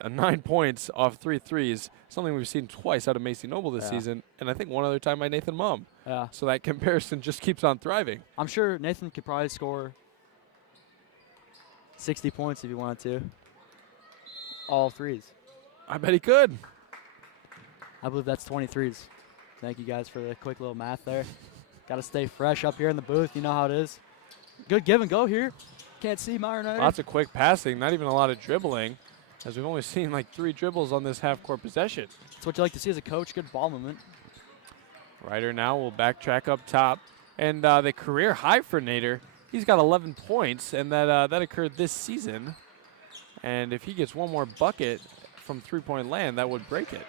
9 points off 3 threes, something we've seen twice out of Macy Noble this season, and I think one other time by Nathan Mumm. Yeah. So that comparison just keeps on thriving. I'm sure Nathan could probably score 60 points if he wanted to. All threes. I bet he could. I believe that's 23s. Thank you guys for the quick little math there. Got to stay fresh up here in the booth. You know how it is. Good give and go here. Can't see Myron Ryder. Lots of quick passing, not even a lot of dribbling, as we've only seen like 3 dribbles on this half-court possession. That's what you like to see as a coach, good ball movement. Ryder now will backtrack up top. And the career high for Nader, he's got 11 points, and that occurred this season. And if he gets one more bucket from three-point land, that would break it.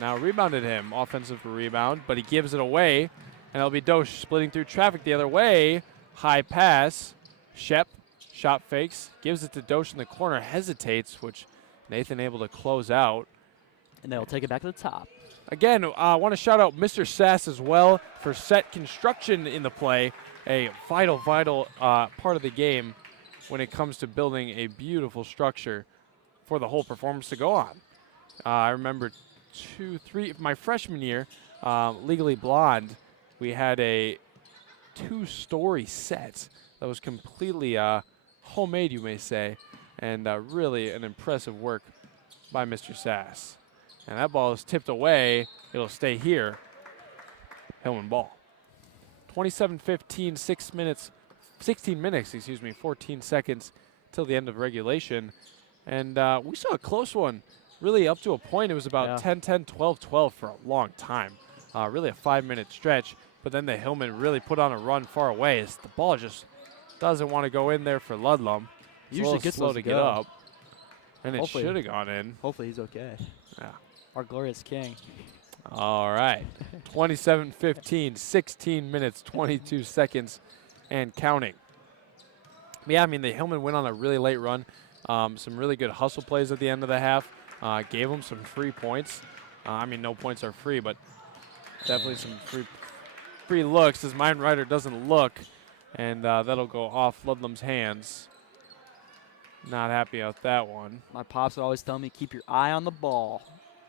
Now rebounded him, offensive rebound, but he gives it away. And it'll be Dosh splitting through traffic the other way. High pass. Shep, shot fakes, gives it to Dosh in the corner, hesitates, which Nathan able to close out. And they'll take it back to the top. Again, I want to shout out Mr. Sass as well for set construction in the play. A vital part of the game when it comes to building a beautiful structure for the whole performance to go on. I remember my freshman year, Legally Blonde, we had a 2-story set that was completely homemade, you may say, and really an impressive work by Mr. Sass. And that ball is tipped away. It'll stay here. Hillman ball. 27-15, 16 minutes, 14 seconds till the end of regulation. And we saw a close one, really up to a point. It was about 10-10, 12-12 for a long time. Really a 5-minute stretch. But then the Hillman really put on a run far away as the ball just doesn't want to go in there for Ludlum. Usually gets slow those to to get go. up. And it should have gone in. Hopefully he's okay. Yeah. Our glorious king. All right. 27-15, 16 minutes, 22 seconds, and counting. Yeah, I mean, the Hillman went on a really late run. Some really good hustle plays at the end of the half. Gave them some free points. I mean, no points are free, but definitely some free looks as Myron Ryder doesn't look, and that'll go off Ludlum's hands. Not happy about that one. My pops would always tell me, keep your eye on the ball.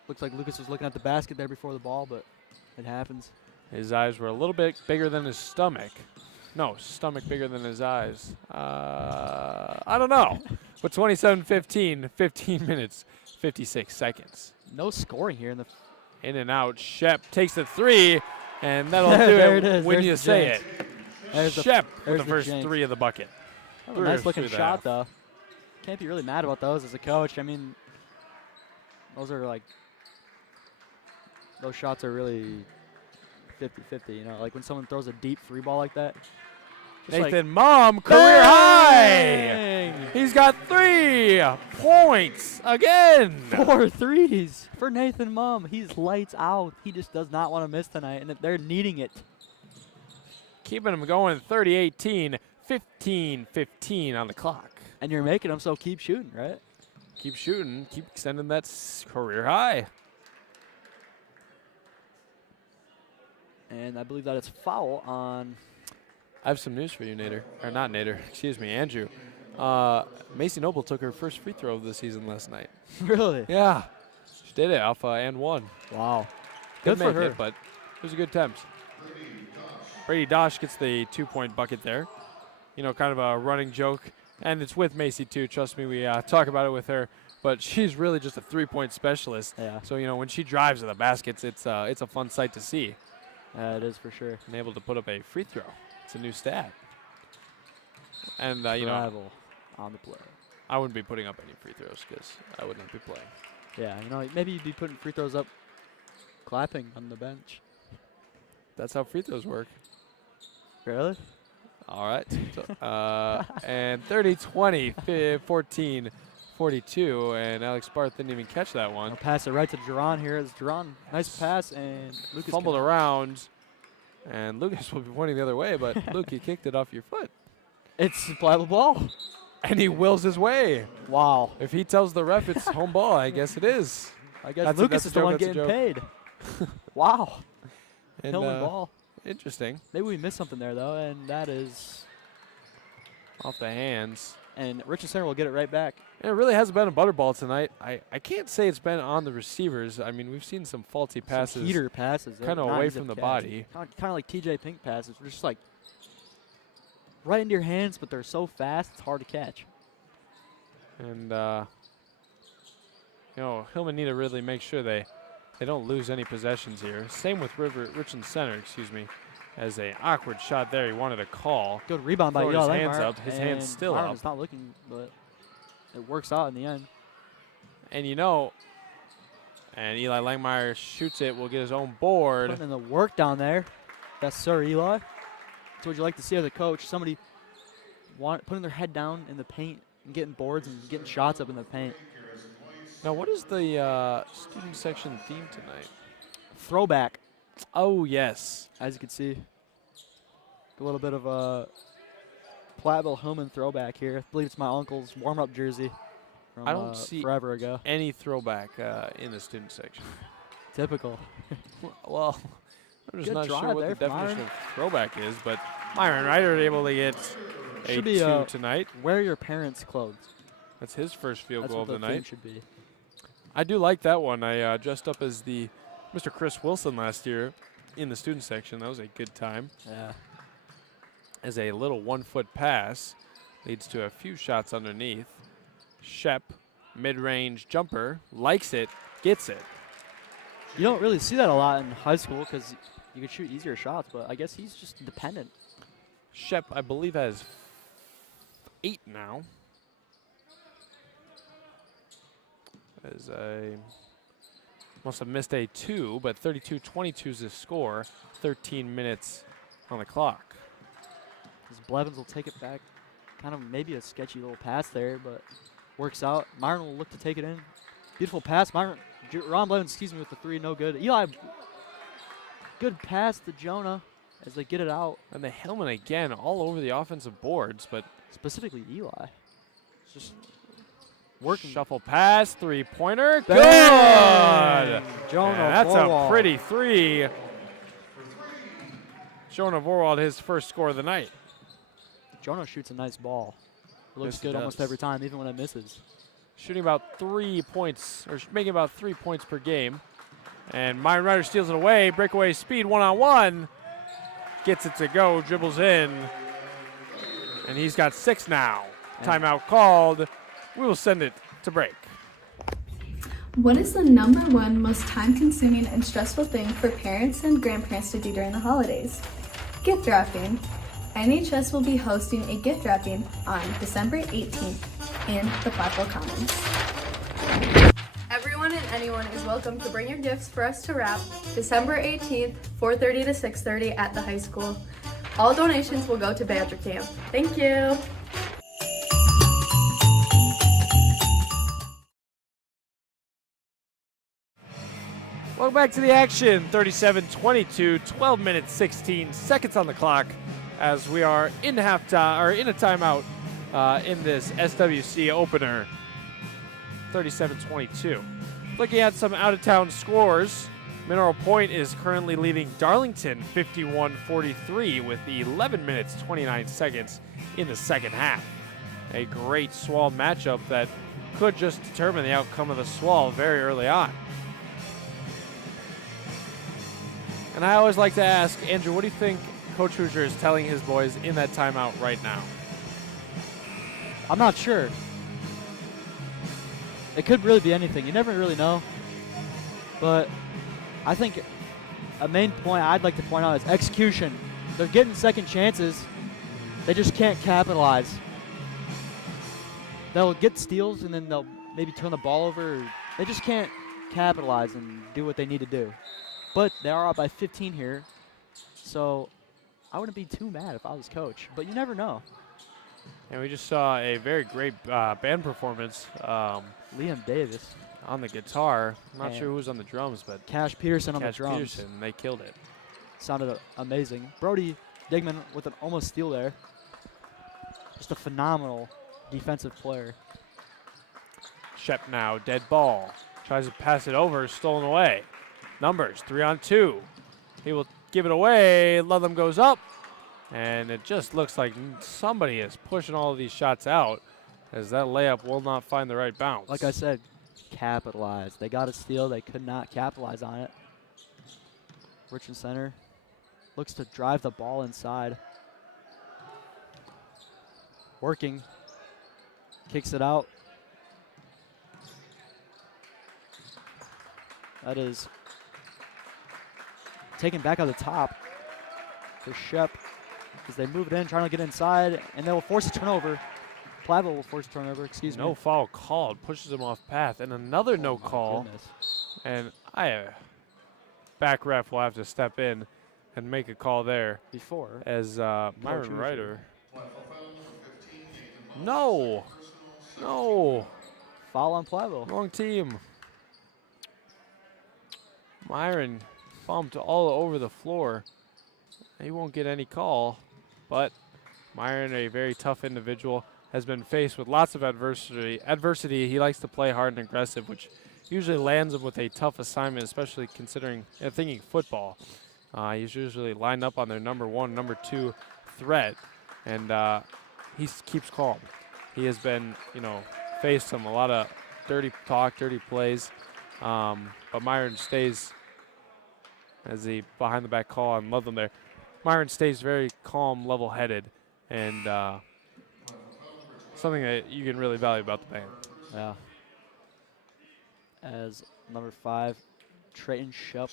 Looks like Lucas was looking at the basket there before the ball, but it happens. His eyes were a little bit bigger than his stomach. No, stomach bigger than his eyes. I don't know. But 27-15, 15 minutes, 56 seconds. No scoring here in the... In and out. Shep takes the 3, and that'll do there it is. when There's you the say jinx. it. Shep with the first jinx. 3 of the bucket. Oh, nice looking shot, though. Can't be really mad about those as a coach. I mean, those are like... Those shots are really 50-50, you know? Like when someone throws a deep free ball like that. Nathan Mumm, career high. He's got 3 points again. 4 threes for Nathan Mumm. He's lights out. He just does not want to miss tonight, and they're needing it. Keeping him going 30-18, 15-15 on the clock. And you're making them, so keep shooting, right? Keep shooting. Keep extending that career high. And I believe that it's foul on... I have some news for you, Nader. Or not Nader, excuse me, Andrew. Macy Noble took her first free throw of the season last night. Really? Yeah. She did it, alpha and 1. Wow. Good for her. It, but it was a good attempt. Brady Dosh gets the 2-point bucket there. You know, kind of a running joke. And it's with Macy, too. Trust me, we talk about it with her. But she's really just a 3-point specialist. Yeah. So, you know, when she drives to the baskets, it's a fun sight to see. It is for sure. And able to put up a free throw. It's a new stat. And, you know, Travel on the play. I wouldn't be putting up any free throws because I would not be playing. Yeah, maybe you'd be putting free throws up, clapping on the bench. That's how free throws work. Really? All right. And 30-20, 14-42, and Alex Barth didn't even catch that one. I'll pass it right to Jerron here. It's Jerron. Nice pass, and Lucas fumbled around, and Lucas will be pointing the other way, but Luke, you kicked it off your foot. It's a Platteville ball. And he wills his way. Wow. If he tells the ref it's home ball, I guess it is. I guess Lucas is the one getting paid. Wow. And, Hillman ball. Interesting. Maybe we missed something there, though, and that is off the hands. And Richland Center will get it right back. And it really hasn't been a butterball tonight. I can't say it's been on the receivers. I mean, we've seen some faulty passes. Some heater passes. Kind of away from the body. Kind of like TJ Pink passes. They're just like right into your hands, but they're so fast, it's hard to catch. And, Hillman need to really make sure they don't lose any possessions here. Same with Richland Center, as a awkward shot there. He wanted a call. Good rebound by His Eli hands up. His hands still up. It's not looking, but it works out in the end. And and Eli Langmeyer shoots it. Will get his own board. Putting in the work down there. Yes, sir, Eli. That's what you like to see as a coach. Somebody putting their head down in the paint and getting boards and getting shots up in the paint. Now, what is the student section theme tonight? Throwback. Oh, yes. As you can see, a little bit of a Platteville Hillman throwback here. I believe it's my uncle's warm-up jersey from I don't see forever ago. Any throwback in the student section. Typical. Well, I'm just Good not sure what the definition Myron. of throwback is, but Myron Ryder able to get a 2 tonight. Wear your parents' clothes. That's his first field That's goal of what the theme night. should be. I do like that one. I dressed up as the Mr. Chris Wilson last year in the student section. That was a good time. Yeah. As a little 1-foot pass leads to a few shots underneath. Shep, mid-range jumper, likes it, gets it. You don't really see that a lot in high school because you could shoot easier shots, but I guess he's just dependent. Shep, I believe, has 8 now. As I must have missed a 2, but 32-22 is the score. 13 minutes on the clock. As Blevins will take it back. Kind of maybe a sketchy little pass there, but works out. Myron will look to take it in. Beautiful pass. Ron Blevins, with the 3, no good. Eli, good pass to Jonah as they get it out. And the Hillman again all over the offensive boards, but specifically Eli. It's just working. Shuffle pass, 3-pointer. Good! Jonah That's Vorwald. a pretty 3. Jonah Vorwald, his first score of the night. Jonah shoots a nice ball. It looks Yes, he good almost does. every time, even when it misses. Shooting about 3 points, or making about 3 points per game. And Myron Ryder steals it away. Breakaway speed, 1-on-1. Gets it to go, dribbles in. And he's got 6 now. Timeout called. We will send it to break. What is the #1 most time-consuming and stressful thing for parents and grandparents to do during the holidays? Gift wrapping. NHS will be hosting a gift wrapping on December 18th in the Platteville Commons. Everyone and anyone is welcome to bring your gifts for us to wrap December 18th, 4:30 to 6:30 at the high school. All donations will go to Badger Camp. Thank you. Welcome back to the action. 37-22, 12 minutes, 16 seconds on the clock as we are in halftime or in a timeout in this SWC opener. 37-22. Looking at some out-of-town scores, Mineral Point is currently leading Darlington 51-43 with 11 minutes, 29 seconds in the second half. A great SWAL matchup that could just determine the outcome of the SWAL very early on. And I always like to ask, Andrew, what do you think Coach Hoosier is telling his boys in that timeout right now? I'm not sure. It could really be anything. You never really know. But I think a main point I'd like to point out is execution. They're getting second chances. They just can't capitalize. they'll get steals and then they'll maybe turn the ball over. They just can't capitalize and do what they need to do. But they are up by 15 here, so I wouldn't be too mad if I was coach. But you never know. And we just saw a very great band performance. Liam Davis on the guitar. I'm not and sure who was on the drums, but Cash Peterson on the Cash drums. Peterson, they killed it. Sounded amazing. Brody Digman with an almost steal there. Just a phenomenal defensive player. Shep now, dead ball. Tries to pass it over, stolen away. Numbers, 3-on-2. He will give it away. Ludlam goes up. And it just looks like somebody is pushing all of these shots out as that layup will not find the right bounce. Like I said, capitalize. They got a steal. They could not capitalize on it. Richland Center looks to drive the ball inside. Working. Kicks it out. That is taken back on the top for Shep as they move it in, trying to get inside, and they will force a turnover. Platteville will force a turnover, excuse me. No foul called, pushes him off path, and another no call. Goodness. And back ref will have to step in and make a call there. Before. As Myron Ryder. No. No. Foul on Platteville. Wrong team. Myron bumped all over the floor. He won't get any call, but Myron, a very tough individual, has been faced with lots of adversity. He likes to play hard and aggressive, which usually lands him with a tough assignment, especially considering thinking football. He's usually lined up on their number 1, number 2 threat, and he keeps calm. He has been, faced a lot of dirty talk, dirty plays, but Myron stays as the behind-the-back call on Ludlam there. Myron stays very calm, level-headed, and something that you can really value about the band. Yeah. As number 5, Trayton Shep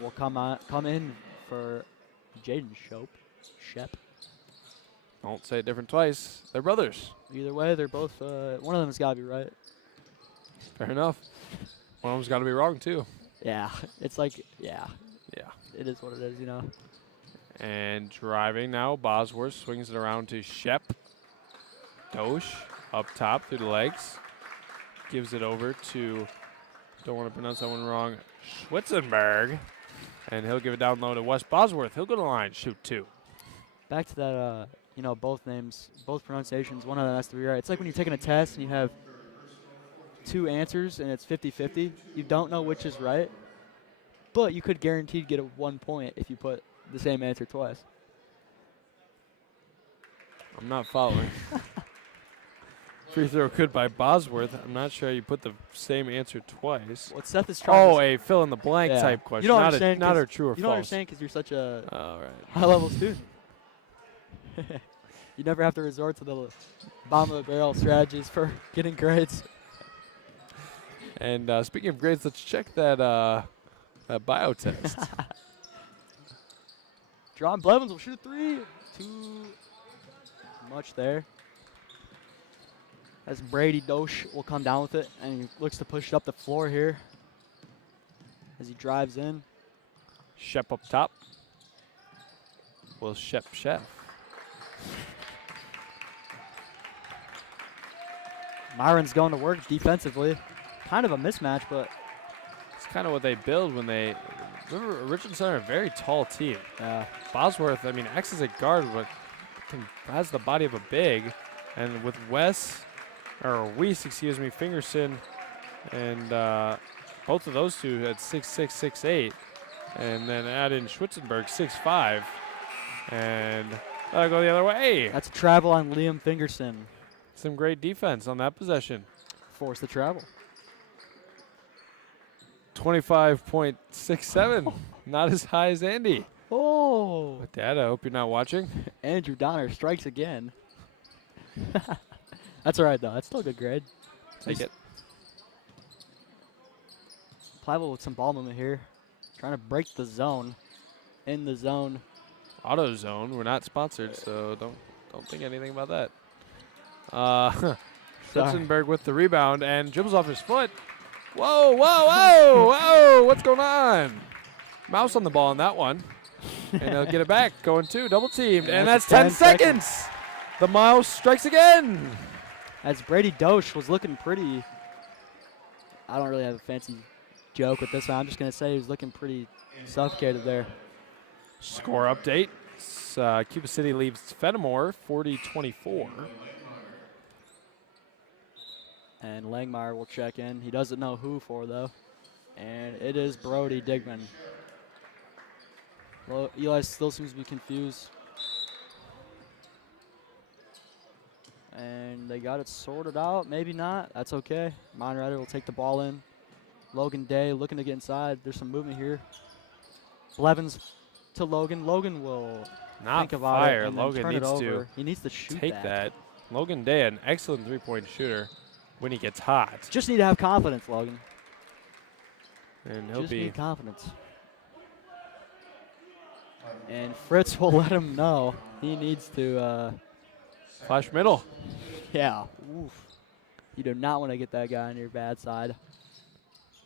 will come in for Jaden Shep. Don't say it different twice. They're brothers. Either way, they're both, one of them has got to be right. Fair enough. One of them's got to be wrong, too. Yeah, it's like, yeah. Yeah. It is what it is, And driving now, Bosworth swings it around to Shep. Dosh up top through the legs. Gives it over to, don't want to pronounce that one wrong, Schwitzenberg. And he'll give it down low to Wes Bosworth. He'll go to the line, shoot 2. Back to that, both names, both pronunciations, one of them has to be right. It's like when you're taking a test and you have 2 answers and it's 50-50. You don't know which is right, but you could guaranteed get a 1 point if you put the same answer twice. I'm not following. Free throw good by Bosworth. I'm not sure you put the same answer twice. What Seth is trying a fill-in-the-blank type question. You don't understand, not a true or false. You don't understand because you're such a all right. high-level student. You never have to resort to the bottom-of-the-barrel strategies for getting grades. And speaking of grades, let's check that bio test. John Blevins will shoot a 3. Too much there. As Brady Dosh will come down with it, and he looks to push it up the floor here as he drives in. Shep up top. Will Shep. Myron's going to work defensively. Kind of a mismatch, but it's kind of what they build when they. Remember, Richland Center, a very tall team. Yeah. Bosworth, acts as a guard, but has the body of a big. And with Weiss, Fingerson, and both of those two had 6'6", 6'8", and then add in Schwitzenberg, 6'5", and that'll go the other way. That's a travel on Liam Fingerson. Some great defense on that possession. Force the travel. 25.67, not as high as Andy. Oh. But Dad, I hope you're not watching. Andrew Donner strikes again. That's all right, though. That's still a good grade. Take it. Platteville with some ball movement here. Trying to break the zone. In the zone. AutoZone. We're not sponsored, so don't think anything about that. Schutzenberg with the rebound and dribbles off his foot. Whoa, whoa, whoa, whoa. What's going on? Mouse on the ball on that one. And they'll get it back. Going two, double teamed. And that's 10 seconds. The mouse strikes again. As Brady Dosh was looking pretty, I don't really have a fancy joke with this one. I'm just going to say he was looking pretty suffocated there. Score update. Cuba City leaves Fenimore 40-24. And Langmeyer will check in. He doesn't know who for, though. And it is Brody Digman. Well, Eli still seems to be confused. And they got it sorted out. Maybe not. That's okay. Monreiter will take the ball in. Logan Day looking to get inside. There's some movement here. Blevins to Logan. Logan will think about fire. it and Logan turn needs it over. to He needs to shoot take that. Logan Day, an excellent three-point shooter when he gets hot. Just need to have confidence, Logan. And he'll Just be need confidence. And Fritz will let him know he needs to flash middle. Yeah. Oof. You do not want to get that guy on your bad side.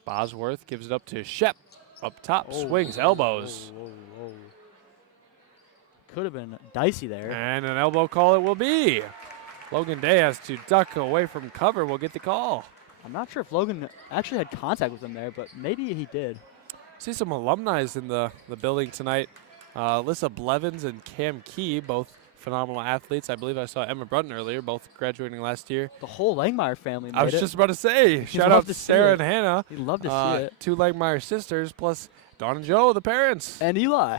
Bosworth gives it up to Shep. Up top, swings, elbows. Could have been dicey there. And an elbow call it will be. Logan Day has to duck away from cover. We'll get the call. I'm not sure if Logan actually had contact with him there, but maybe he did. See some alumni in the building tonight. Alyssa Blevins and Cam Key, both phenomenal athletes. I believe I saw Emma Brunton earlier, both graduating last year. The whole Langmeyer family made I was it. just about to say, shout out to Sarah and Hannah. You'd love to see it. Two Langmeyer sisters, plus Dawn and Joe, the parents. And Eli.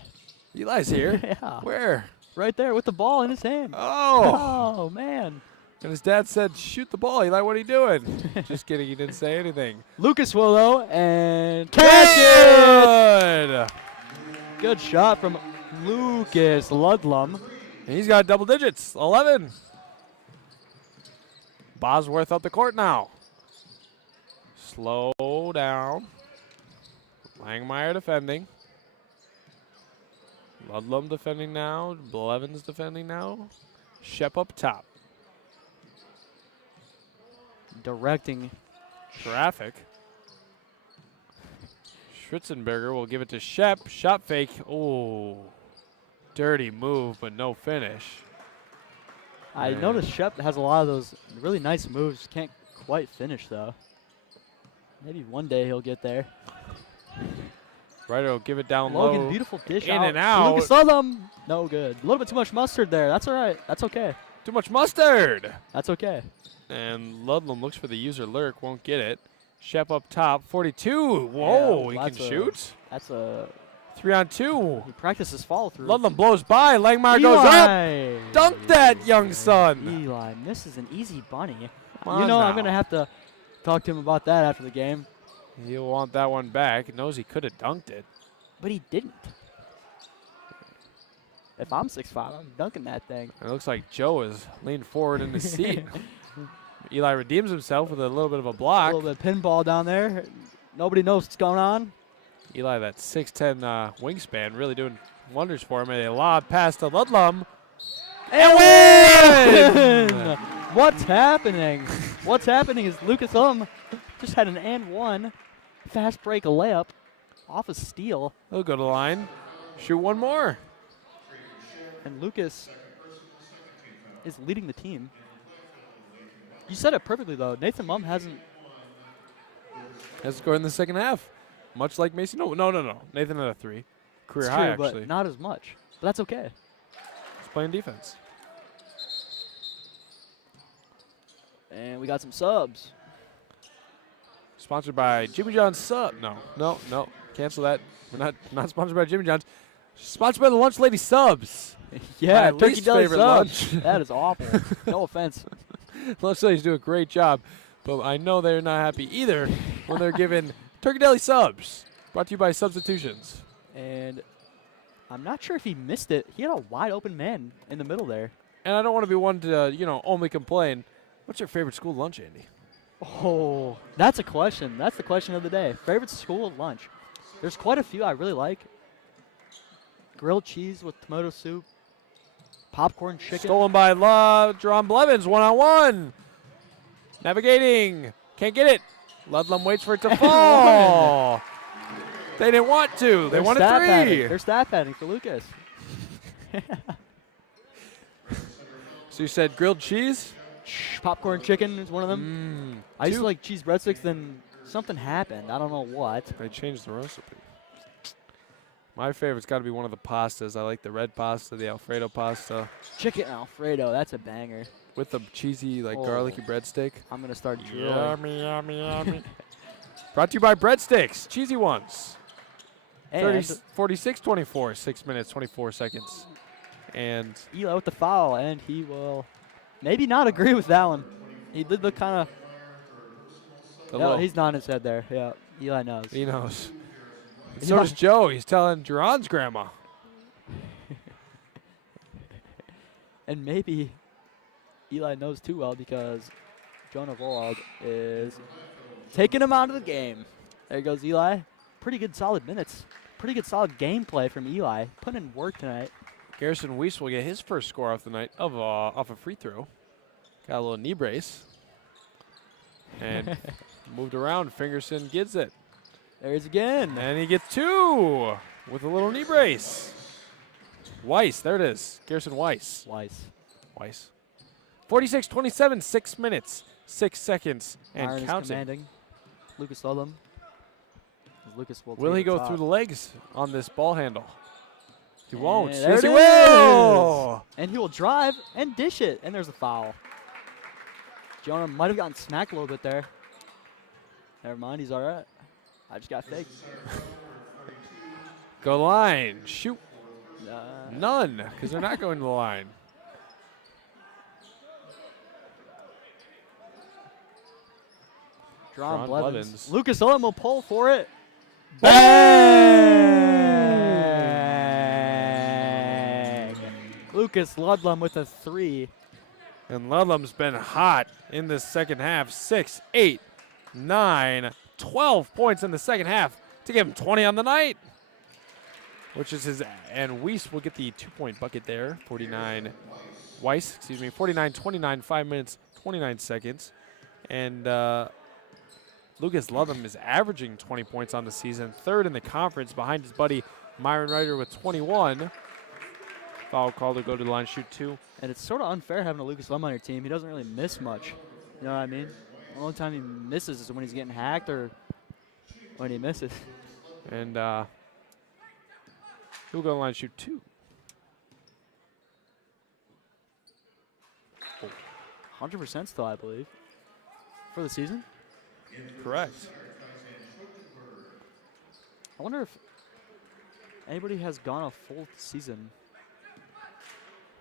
Eli's here. Yeah. Where? Right there with the ball in his hand. Oh. Oh, man. And his dad said, shoot the ball. Eli, what are you doing? Just kidding. He didn't say anything. Lucas Willow and catch it! Good shot from Lucas Ludlum. And he's got double digits, 11. Bosworth up the court now. Slow down. Langmeyer defending. Ludlum defending now. Blevins defending now. Shep up top. Directing traffic. Schritzenberger will give it to Shep. Shot fake. Oh, dirty move, but no finish. I noticed Shep has a lot of those really nice moves. Can't quite finish, though. Maybe one day he'll get there. Ryder will give it down Logan, low. beautiful dish in and out. Lucas Ludlum. No good. A little bit too much mustard there. That's all right. That's okay. Too much mustard. That's okay. And Ludlum looks for the user lurk. Won't get it. Shep up top. 42. Whoa, yeah, he can shoot. That's a 3-on-2. He practices follow through. Ludlum blows by. Langmeyer goes up. Dunk that, young son. Eli misses an easy bunny. Come you know, on I'm going to now. have to talk to him about that after the game. He'll want that one back. He knows he could have dunked it. But he didn't. If I'm 6'5", I'm dunking that thing. It looks like Joe is leaned forward in his seat. Eli redeems himself with a little bit of a block. A little bit of pinball down there. Nobody knows what's going on. Eli, that 6'10" wingspan, really doing wonders for him. And a lob pass to Ludlum. And win! What's happening? What's happening is Lucas just had an and one. Fast break layup off a steal. He'll go to the line. Shoot one more. And Lucas is leading the team. You said it perfectly, though. Nathan Mumm hasn't scored in the second half. Much like Macy. No. Nathan had a 3. Career it's high, true, actually. but not as much. But that's okay. He's playing defense. And we got some subs. Sponsored by Jimmy John's Sub. No. Cancel that. We're not sponsored by Jimmy John's. Sponsored by the Lunch Lady Subs. Yeah, My Turkey least Deli favorite subs. lunch. That is awful. No offense. Lunch Ladies do a great job, but I know they're not happy either when they're given Turkey Deli Subs. Brought to you by Substitutions. And I'm not sure if he missed it. He had a wide open man in the middle there. And I don't want to be one to, only complain. What's your favorite school lunch, Andy? Oh, that's a question. That's the question of the day. Favorite school lunch? There's quite a few I really like. Grilled cheese with tomato soup. Popcorn chicken. Stolen by Jerome Blevins, 1-on-1. Navigating. Can't get it. Ludlam waits for it to fall. They didn't want to. They wanted three. They're stat padding for Lucas. So you said grilled cheese? Popcorn chicken is one of them. I used to like cheese breadsticks, then something happened. I don't know what. They changed the recipe. My favorite's got to be one of the pastas. I like the red pasta, the Alfredo pasta. Chicken Alfredo, that's a banger. With the cheesy, garlicky breadstick. I'm going to start drooling. Yummy, yummy, yummy. Brought to you by Breadsticks, cheesy ones. 46-24, 6 minutes, 24 seconds. And Eli with the foul, and he will maybe not agree with that one. He did look kind of. No, he's nodding his head there. Yeah, Eli knows. He knows. And so does Joe. He's telling Duran's grandma. And maybe Eli knows too well because Jonah Volog is taking him out of the game. There goes Eli. Pretty good solid minutes. Pretty good solid gameplay from Eli. Putting in work tonight. Garrison Weiss will get his first score off the night off a free throw. Got a little knee brace. And moved around. Fingerson gets it. There he is again. And he gets two with a little knee brace. Weiss, there it is. Garrison Weiss. Weiss. 46-27, 6 minutes, 6 seconds, and Iron counting. is commanding. Lucas Ludlam. Lucas will he go through the legs on this ball handle? He won't. Yes, he will. And he will drive and dish it. And there's a foul. Jonah might have gotten smacked a little bit there. Never mind, he's all right. I just got faked. Go line. Shoot. None, because they're not going to the line. Drawn Blevins. Lucas Owen will pull for it. Bang! Lucas Ludlam with a 3. And Ludlam's been hot in the second half. 6, 8, 9, 12 points in the second half to give him 20 on the night. Which is his, and Weiss will get the 2-point bucket there. 49-29, 5 minutes, 29 seconds. And Lucas Ludlam is averaging 20 points on the season, third in the conference behind his buddy Myron Ryder with 21. Foul call to go to the line, shoot 2. And it's sort of unfair having a Lucas Ludlam on your team. He doesn't really miss much. You know what I mean? The only time he misses is when he's getting hacked or when he misses. And he'll go to the line, shoot 2. 100% still, I believe, for the season. Correct. I wonder if anybody has gone a full season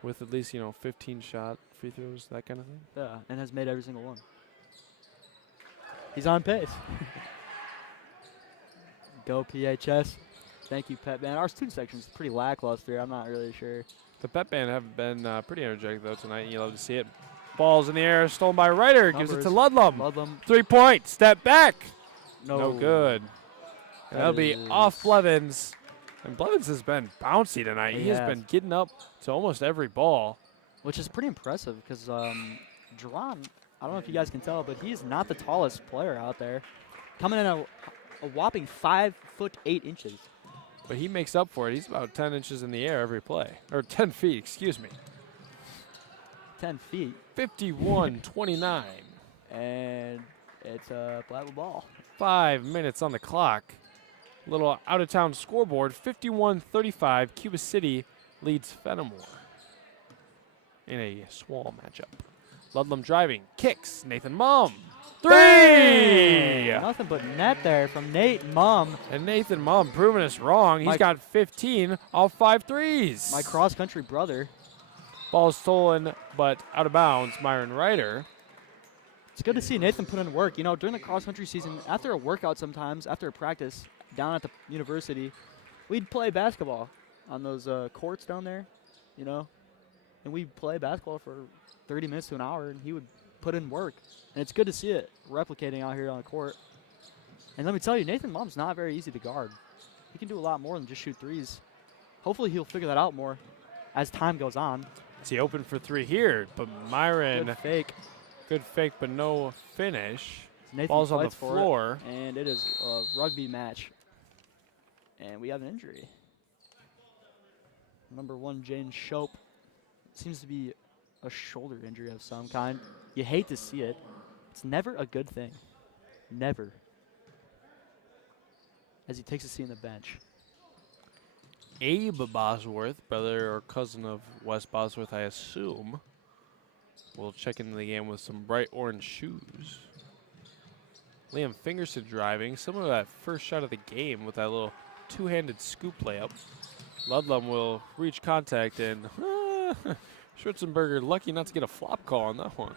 with at least, 15-shot free throws, that kind of thing. Yeah, and has made every single one. He's on pace. Go PHS. Thank you, Pet Band. Our student section is pretty lackluster. I'm not really sure. The Pet Band have been pretty energetic, though, tonight, and you love to see it. Balls in the air, stolen by Ryder. Gives it to Ludlam. 3-point, step back. No good. And that'll be off Blevins. And Blevins has been bouncy tonight. He has been getting up to almost every ball. Which is pretty impressive because Duran, I don't know if you guys can tell, but he's not the tallest player out there. Coming in a whopping 5'8". But he makes up for it. He's about 10 inches in the air every play. Or 10 feet, excuse me. 10 feet. 51-29. And it's a Platteville ball. 5 minutes on the clock. Little out-of-town scoreboard. 51-35. Cuba City leads Fenimore in a Swall matchup. Ludlam driving. Kicks. Nathan Mumm. 3! Nothing but net there from Nate Mumm. And Nathan Mumm proving us wrong. He's got 15 off 5 threes. My cross-country brother. Ball stolen, but out of bounds. Myron Ryder. It's good to see Nathan put in work. During the cross-country season, after a workout sometimes, after a practice down at the university, we'd play basketball on those courts down there, and we'd play basketball for 30 minutes to an hour, and he would put in work. And it's good to see it replicating out here on the court. And let me tell you, Nathan Mumm's not very easy to guard. He can do a lot more than just shoot threes. Hopefully he'll figure that out more as time goes on. Is he open for 3 here? But Myron good fake. Good fake, but no finish. Nathan Ball's on the fights for it, floor. and it is a rugby match. And we have an injury. Number 1, Jane Shope. Seems to be a shoulder injury of some kind. You hate to see it. It's never a good thing. Never. As he takes a seat on the bench. Abe Bosworth, brother or cousin of Wes Bosworth, I assume, will check into the game with some bright orange shoes. Liam Fingerson driving, similar to that first shot of the game with that little two-handed scoop layup. Ludlum will reach contact, and Schwarzenberger lucky not to get a flop call on that one.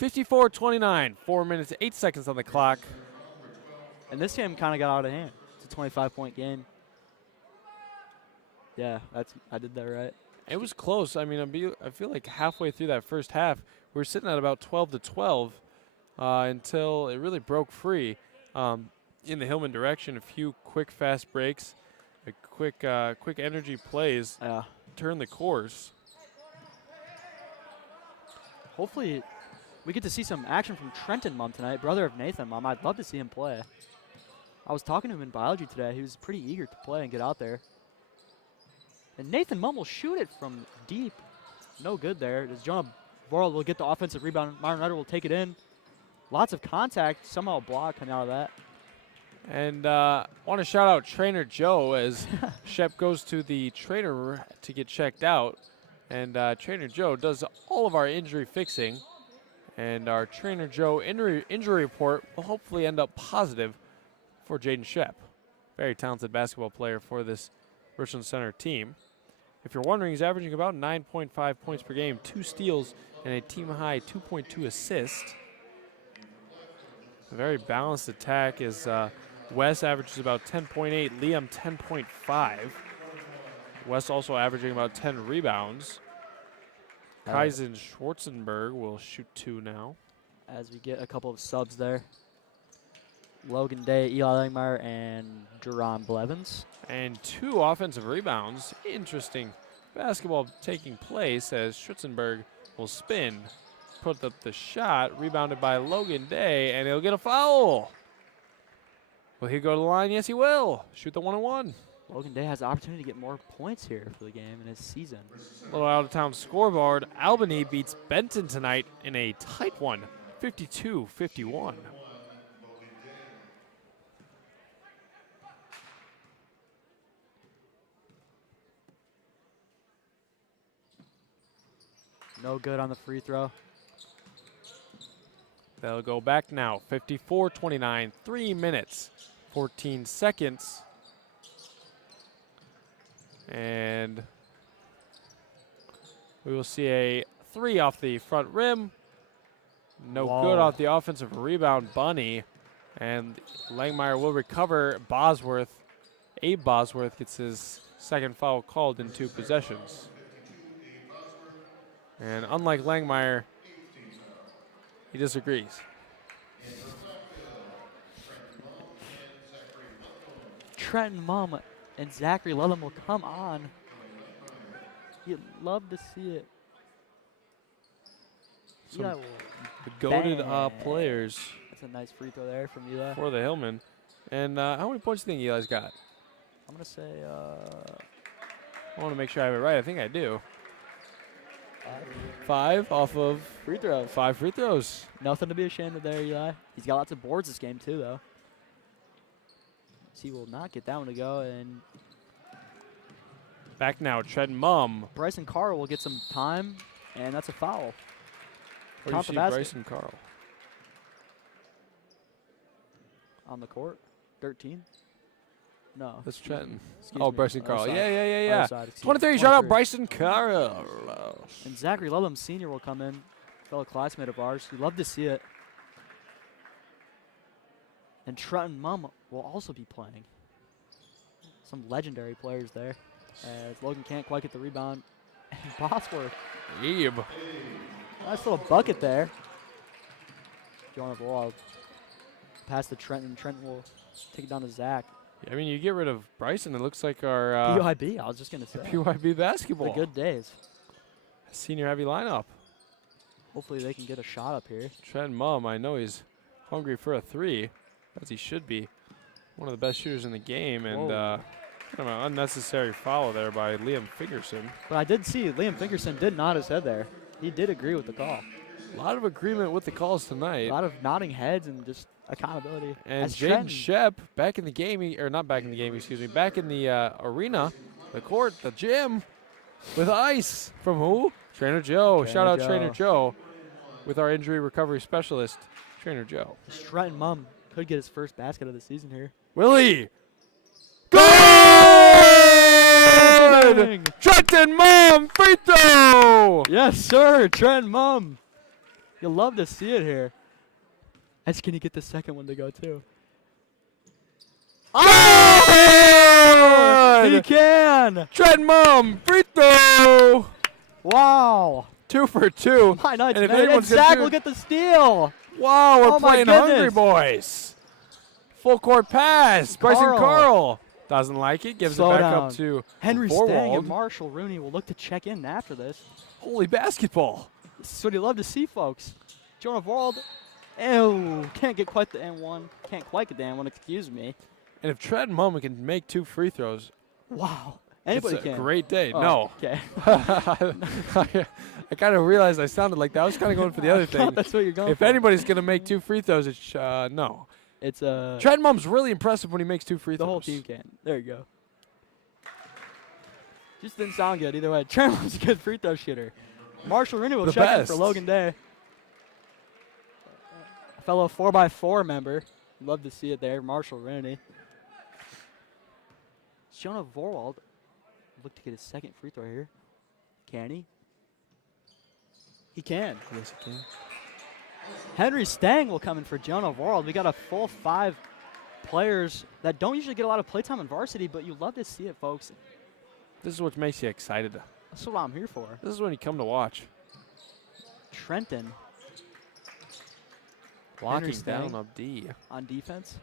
54-29, 4 minutes, 8 seconds on the clock. And this game kind of got out of hand. It's a 25-point game. Yeah, I did that right. It was close. I mean, I feel like halfway through that first half, we were sitting at about 12-12 until it really broke free in the Hillman direction. A few quick, fast breaks, a quick energy plays turn the course. Hopefully, we get to see some action from Trenton Mum tonight, brother of Nathan Mum. I'd love to see him play. I was talking to him in biology today. He was pretty eager to play and get out there. And Nathan Mum will shoot it from deep. No good there. As Jonah Borrell will get the offensive rebound. Myron Ryder will take it in. Lots of contact. Somehow a block coming out of that. And I want to shout out Trainer Joe as Shep goes to the trainer to get checked out. And Trainer Joe does all of our injury fixing. And our Trainer Joe injury report will hopefully end up positive for Jaden Shep. Very talented basketball player for this Richland Center team. If you're wondering, he's averaging about 9.5 points per game, 2 steals, and a team-high 2.2 assists. A very balanced attack as Wes averages about 10.8, Liam 10.5. Wes also averaging about 10 rebounds. Kaizen Schwarzenberg will shoot 2 now. As we get a couple of subs there. Logan Day, Eli Langmeyer, and Jerron Blevins. And 2 offensive rebounds. Interesting basketball taking place as Schwarzenberg will spin, put up the shot, rebounded by Logan Day, and he'll get a foul. Will he go to the line? Yes, he will. Shoot the 1-on-1. Logan Day has the opportunity to get more points here for the game in his season. A little out-of-town scoreboard. Albany beats Benton tonight in a tight one, 52-51. No good on the free throw. They'll go back now, 54-29, 3 minutes, 14 seconds. And we will see a 3 off the front rim. No good off the offensive rebound, Bunny. And Langmeyer will recover. Bosworth, Abe Bosworth gets his second foul called in 2 possessions. And unlike Langmeyer, he disagrees. Trenton Mum and Zachary Ludlam will come on. You'd love to see it. Some the goated players. That's a nice free throw there from Eli. For the Hillman. And how many points do you think Eli's got? I'm going to say... I want to make sure I have it right. I think I do. 5 off of free throws. 5 free throws. Nothing to be ashamed of there, Eli. He's got lots of boards this game, too, though. So he will not get that one to go. And back now, Trenton Mum. Bryson Carl will get some time, and that's a foul. Where do you see Bryson Carl? On the court. 13. No. That's Trenton. Oh, Bryson Carl. Side. Yeah. Side, 23, shout out Bryson Carl. And Zachary Ludlam Sr. will come in, fellow classmate of ours. We love to see it. And Trenton Mum will also be playing. Some legendary players there. As Logan can't quite get the rebound. And Bosworth. Abe. Nice little bucket there. Jonah Borrell pass to Trenton. Trenton will take it down to Zach. I mean, you get rid of Bryson, it looks like our PYB, I was just going to say. PYB basketball. The good days. Senior heavy lineup. Hopefully they can get a shot up here. Trent Mumm, I know he's hungry for a 3, as he should be. One of the best shooters in the game, and kind of an unnecessary foul there by Liam Fingerson. But I did see Liam Fingerson did nod his head there. He did agree with the call. A lot of agreement with the calls tonight. A lot of nodding heads and just accountability. And Jaden Shep back in the game, or not back in the game, excuse me, back in the arena, the court, the gym, with ice from who? Trainer Joe. Shout out Trainer Joe with our injury recovery specialist, Trainer Joe. Trenton Mumm could get his first basket of the season here. Willie. Good! Trenton Mumm, free throw! Yes, sir, Trenton Mumm. You'll love to see it here. And can he get the second one to go, too? Oh! He can! Trenton Mumm, free throw! Wow. 2 for 2. My nuts, and if man. anyone's Zach gonna will get the steal. Wow, we're Oh my playing hungry goodness. boys. Full court pass. Bryson Carl doesn't like it. Gives Slow it back down. up to Henry Stang Vorwald. and Marshall Rooney will look to check in after this. Holy basketball. This is what you love to see, folks. Jonah Vorwald. Ew, can't get quite the N1. Can't quite get the N1, excuse me. And if Trenton Mumm can make 2 free throws, wow. Anybody it's a can. great day. Oh, no. Okay. I kind of realized I sounded like that. I was kind of going for the other thing. That's what you're going If for. anybody's going to make 2 free throws, it's no. It's Trenton Mumm's really impressive when he makes 2 free throws. the whole team can. There you go. Just didn't sound good either way. Trenton Mumm's a good free throw shooter. Marshall Rooney will The check in best. for Logan Day. A fellow 4x4 member. Love to see it there. Marshall Rooney. Jonah Vorwald look to get his second free throw here. Can he? He can. Yes, he can. Henry Stang will come in for Jonah Vorwald. We got a full 5 players that don't usually get a lot of playtime in varsity, but you love to see it, folks. This is what makes you excited. That's what I'm here for. This is when you come to watch. Trenton Blocking Stang down up D. on defense.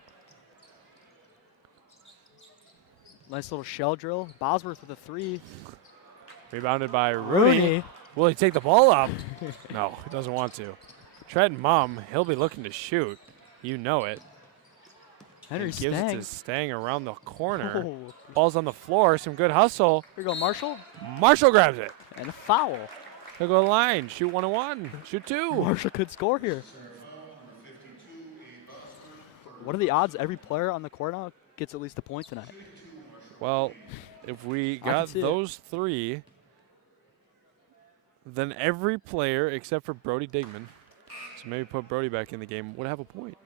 Nice little shell drill. Bosworth with a 3. Rebounded by Rooney. Will he take the ball up? No, he doesn't want to. Trenton Mumm, he'll be looking to shoot. You know it. Henry And gives Stang. it to Stang around the corner. Oh. Ball's on the floor. Some good hustle. Here you go, Marshall. Marshall grabs it. And a foul. He'll go to the line. Shoot 1 and 1. Shoot 2. Marshall could score here. What are the odds every player on the court now gets at least a point tonight? Well, if we can got see it. those 3, then every player except for Brody Digman, so maybe put Brody back in the game, would have a point.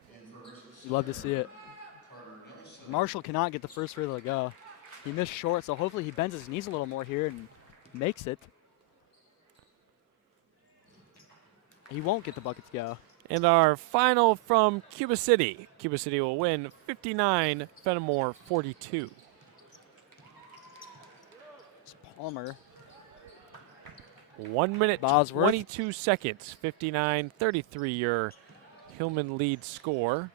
You love to see it. Marshall cannot get the first free throw to go. He missed short, so hopefully he bends his knees a little more here and makes it. He won't get the bucket to go. And our final from Cuba City. Cuba City will win 59, Fenimore 42. It's Palmer. 1 minute, Bosworth. 22 seconds, 59-33 your Hillman lead score,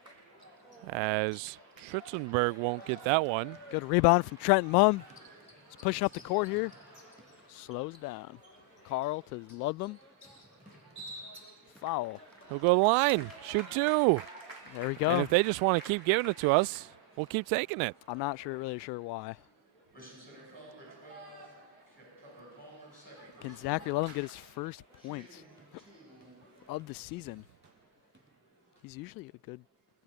as Schutzenberg won't get that one. Good rebound from Trenton Mumm. He's pushing up the court here. Slows down. Carl to Ludlam. Foul. He'll go to the line, shoot 2. There we go. And if they just want to keep giving it to us, we'll keep taking it. I'm not really sure why. Can Zachary Ludlam get his first points of the season? He's usually a good,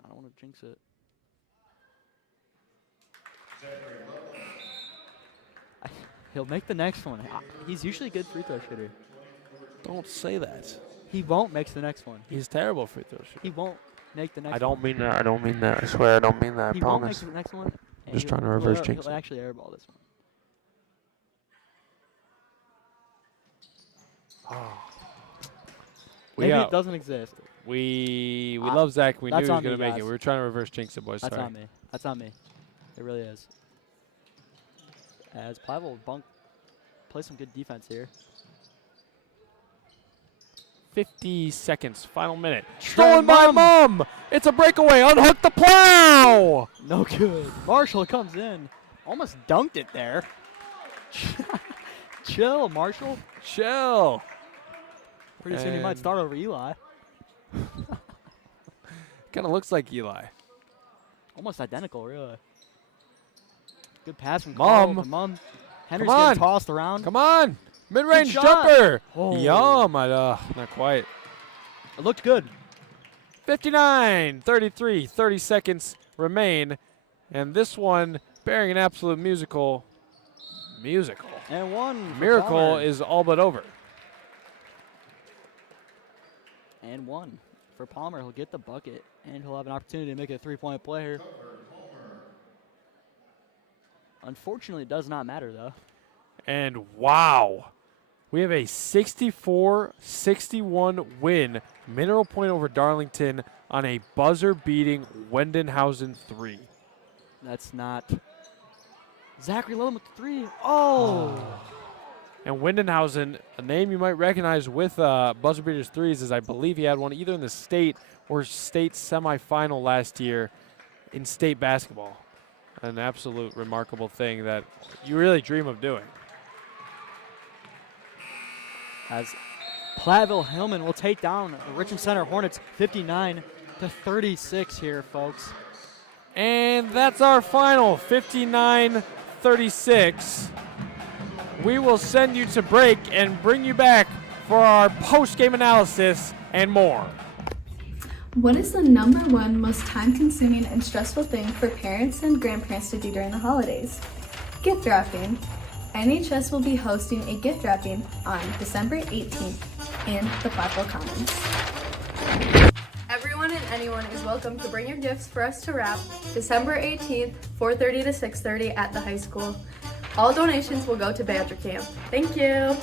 I don't want to jinx it. He'll make the next one. He's usually a good free throw shooter. Don't say that. He won't make the next one. He's terrible free throw shooter. He won't make the next one. I don't mean that. I don't mean that. I swear I don't mean that. I He won't make promise. the next one. and Just trying to reverse jinx He'll it. actually airball this one. Maybe it doesn't exist. We love Zach. We knew he was that's going on to me, make it. guys. We were trying to reverse jinx it, boys. That's Sorry. on me. That's on me. It really is. As Platteville will play some good defense here. 50 seconds, final minute. Stolen Stolen by Mumm. It's a breakaway. Unhook the plow. No good. Marshall comes in. Almost dunked it there. Chill, Marshall. Chill. Pretty soon he might start over Eli. Kind of looks like Eli. Almost identical, really. Good pass from Mom. Mom. Henry's Come on. getting tossed around. Come on. Mid-range Good shot. jumper. Oh. Yum. Not quite. It looked good. 59, 33, 30 seconds remain. And this one bearing an absolute musical. And one. Miracle is all but over. And one for Palmer. He'll get the bucket, and he'll have an opportunity to make it a three-point play here. Unfortunately, it does not matter, though. And wow, we have a 64-61 win. Mineral Point over Darlington on a buzzer-beating Wendenhausen 3. That's not. Zachary Lillum with the 3. Oh! And Wendenhausen, a name you might recognize with buzzer beaters threes, is I believe he had one either in the state or state semifinal last year in state basketball. An absolute remarkable thing that you really dream of doing. As Platteville Hillman will take down the Richland Center Hornets 59-36 here, folks. And that's our final, 59-36. We will send you to break and bring you back for our post-game analysis and more. What is the #1 most time-consuming and stressful thing for parents and grandparents to do during the holidays? Gift wrapping. NHS will be hosting a gift wrapping on December 18th in the Platteville Commons. Everyone and anyone is welcome to bring your gifts for us to wrap December 18th, 4:30 to 6:30 at the high school. All donations will go to Badger Camp. Thank you.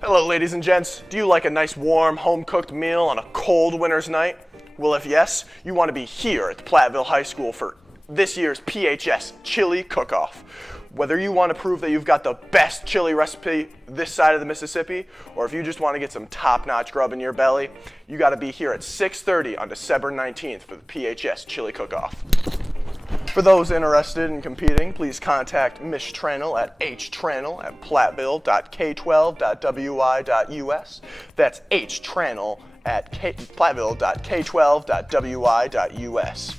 Hello, ladies and gents. Do you like a nice warm home-cooked meal on a cold winter's night? Well, if yes, you want to be here at the Platteville High School for this year's PHS Chili Cook-Off. Whether you want to prove that you've got the best chili recipe this side of the Mississippi, or if you just want to get some top-notch grub in your belly, you got to be here at 6:30 on December 19th for the PHS Chili Cook-Off. For those interested in competing, please contact Miss Tranel at htranel@platteville.k12.wi.us. That's htranel@platteville.k12.wi.us.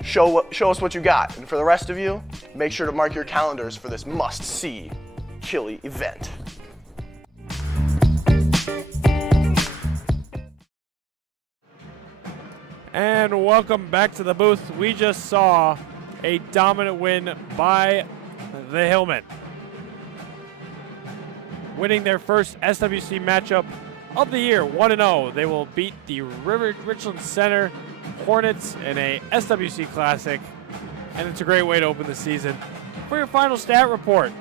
Show us what you got, and for the rest of you, make sure to mark your calendars for this must-see chili event. And welcome back to the booth. We just saw a dominant win by the Hillmen, winning their first SWC matchup of the year, 1-0. They will beat the Richland Center Hornets in a SWC Classic, and it's a great way to open the season. For your final stat report,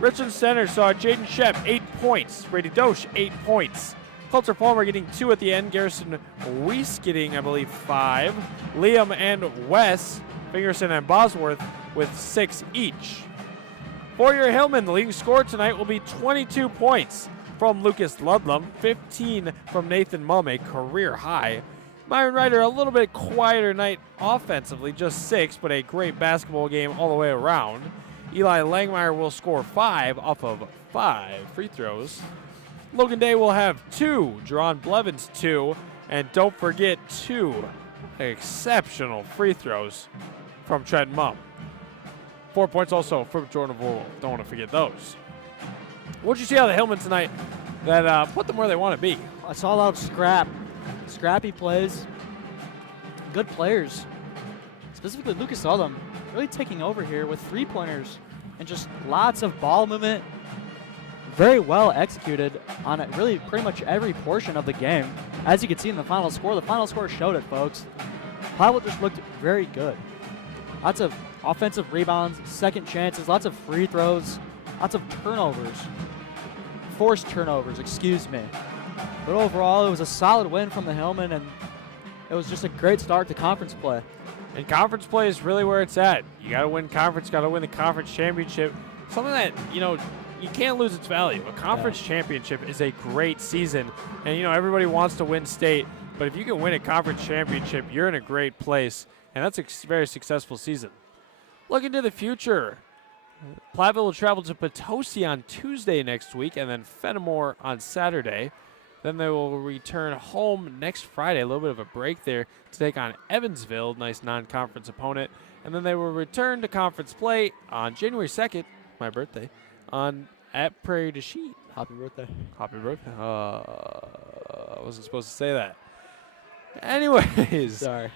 Richland Center saw Jaden Shep 8 points, Brady Dosh 8 points, Coulter Palmer getting 2 at the end, Garrison Weiss getting, I believe, 5, Liam and Wes, Fingerson and Bosworth with 6 each. For your Hillmen, the leading scorer tonight will be 22 points from Lucas Ludlam, 15 from Nathan Mumme, career high. Myron Ryder, a little bit quieter night offensively, just 6, but a great basketball game all the way around. Eli Langmeyer will score 5 off of 5 free throws. Logan Day will have 2, Jerron Blevins 2, and don't forget 2 exceptional free throws from Trent Mumm. 4 points also from Jordan Vorwolf. Don't want to forget those. What'd you see out of the Hillmen tonight that put them where they want to be? I saw a lot of scrappy plays, good players, specifically Lucas Ludlam, really taking over here with three-pointers and just lots of ball movement. Very well executed on it, really pretty much every portion of the game. As you can see in the final score showed it, folks. Platteville just looked very good. Lots of offensive rebounds, second chances, lots of free throws, lots of turnovers. Forced turnovers, excuse me. But overall, it was a solid win from the Hillmen, and it was just a great start to conference play. And conference play is really where it's at. You got to win conference, got to win the conference championship. Something that, you can't lose its value. A conference championship is a great season, and, everybody wants to win state. But if you can win a conference championship, you're in a great place, and that's a very successful season. Looking to the future, Platteville will travel to Potosi on Tuesday next week and then Fenimore on Saturday. Then they will return home next Friday, a little bit of a break there, to take on Evansville, nice non-conference opponent. And then they will return to conference play on January 2nd, my birthday, at Prairie du Chien. Happy birthday. Happy birthday. I wasn't supposed to say that. Anyways. Sorry.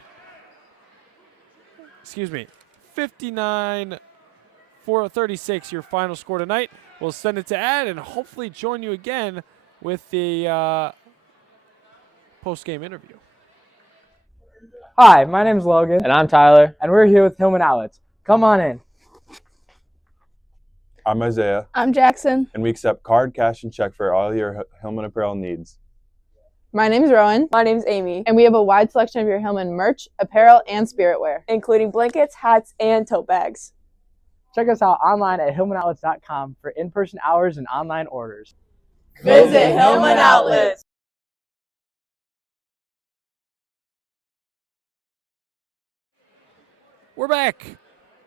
Excuse me. 59-36, your final score tonight. We'll send it to Ed and hopefully join you again with the post-game interview. Hi, my name's Logan. And I'm Tyler. And we're here with Hillman Outlets. Come on in. I'm Isaiah, I'm Jackson. and we accept card, cash, and check for all your Hillman apparel needs. My name's Rowan. My name's Amy, And we have a wide selection of your Hillman merch, apparel, and spirit wear. including blankets, hats, and tote bags. Check us out online at hillmanoutlets.com for in-person hours and online orders. Visit Hillman Outlets. We're back,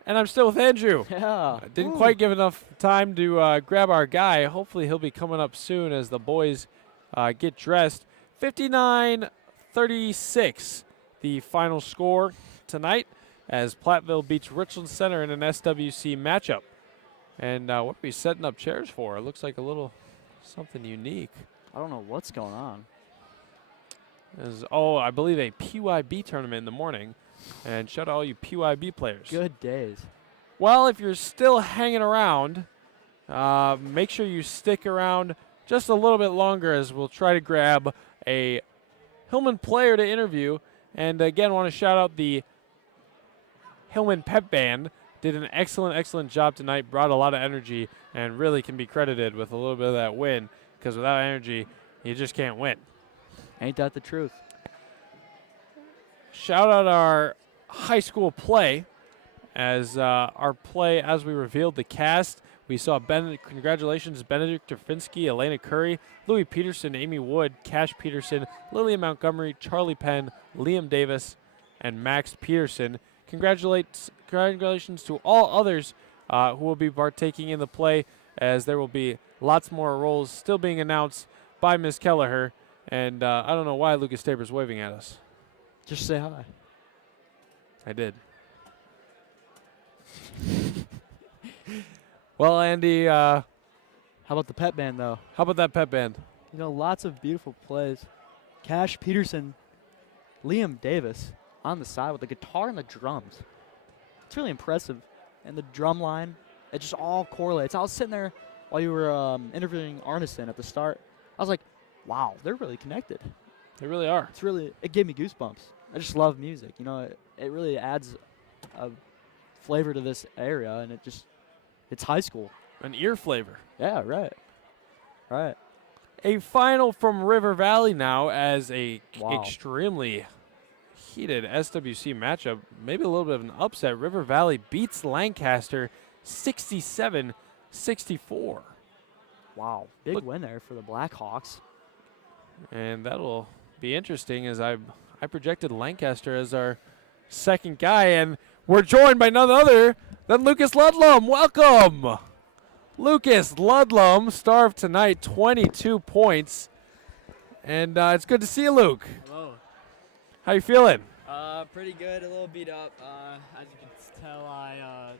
and I'm still with Andrew. Yeah. I didn't quite give enough time to grab our guy. Hopefully he'll be coming up soon as the boys get dressed. 59-36, the final score tonight as Platteville beats Richland Center in an SWC matchup. And what are we setting up chairs for? It looks like a little something unique. I don't know what's going on. I believe a PYB tournament in the morning. And shout out all you PYB players. Good days. Well, if you're still hanging around, make sure you stick around just a little bit longer as we'll try to grab a Hillman player to interview. And again, want to shout out the Hillman Pep Band. Did an excellent job tonight, brought a lot of energy, and really can be credited with a little bit of that win, because without energy, you just can't win. Ain't that the truth? Shout out our high school play as we revealed the cast. We saw congratulations, Benedict Turfinski, Elena Curry, Louis Peterson, Amy Wood, Cash Peterson, Lillian Montgomery, Charlie Penn, Liam Davis, and Max Peterson. Congratulations to all others who will be partaking in the play, as there will be lots more roles still being announced by Ms. Kelleher. And I don't know why Lucas Taber's waving at us. Just say hi. I did. Well, Andy, how about the pep band, though? How about that pep band? You know, lots of beautiful plays. Cash Peterson, Liam Davis on the side with the guitar and the drums. It's really impressive. And the drum line, it just all correlates. I was sitting there while you were interviewing Arneson at the start. I was like, wow, they're really connected. They really are. It gave me goosebumps. I just love music. You know, it really adds a flavor to this area, and it's high school. An ear flavor. Yeah, right. Right. A final from River Valley now as a extremely heated SWC matchup. Maybe a little bit of an upset. River Valley beats Lancaster 67-64. Wow. Big win there for the Blackhawks. And that'll be interesting as I projected Lancaster as our second guy, and we're joined by none other than Lucas Ludlum. Welcome. Lucas Ludlum, star of tonight, 22 points. And it's good to see you, Luke. Hello. How you feeling? Pretty good, a little beat up. As you can tell, I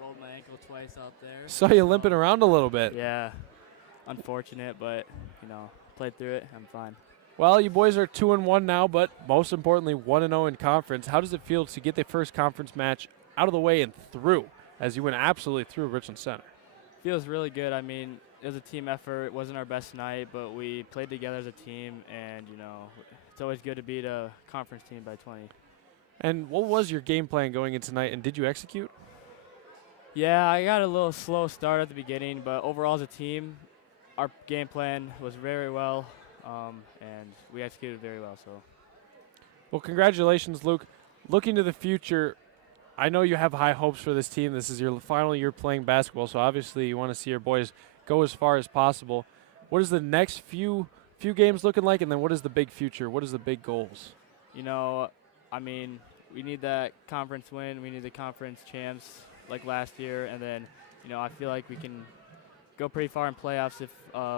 rolled my ankle twice out there. Saw you limping around a little bit. Yeah, unfortunate, but, played through it. I'm fine. Well, you boys are 2-1 now, but most importantly, 1-0 in conference. How does it feel to get the first conference match out of the way and through, as you went absolutely through Richland Center? Feels really good. I mean, it was a team effort. It wasn't our best night, but we played together as a team, and, it's always good to beat a conference team by 20. And what was your game plan going into tonight, and did you execute? Yeah, I got a little slow start at the beginning, but overall as a team, our game plan was very well. And we executed very well. Well, congratulations, Luke. Looking to the future, I know you have high hopes for this team. This is your final year playing basketball, so obviously you want to see your boys go as far as possible. What is the next few games looking like, and then what is the big future? What is the big goals? We need that conference win. We need the conference champs like last year, and then, I feel like we can go pretty far in playoffs if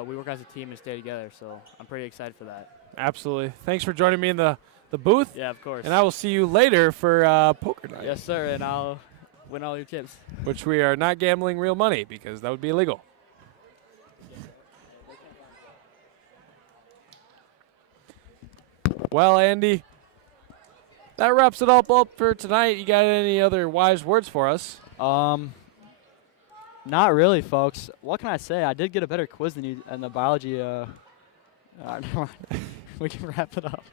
we work as a team and stay together. So I'm pretty excited for that. Absolutely. Thanks for joining me in the booth. Yeah, of course. And I will see you later for poker night. Yes, sir, and I'll win all your chips. Which we are not gambling real money because that would be illegal. Well, Andy, that wraps it all up for tonight. You got any other wise words for us? Not really, folks. What can I say? I did get a better quiz than you in the biology. We can wrap it up.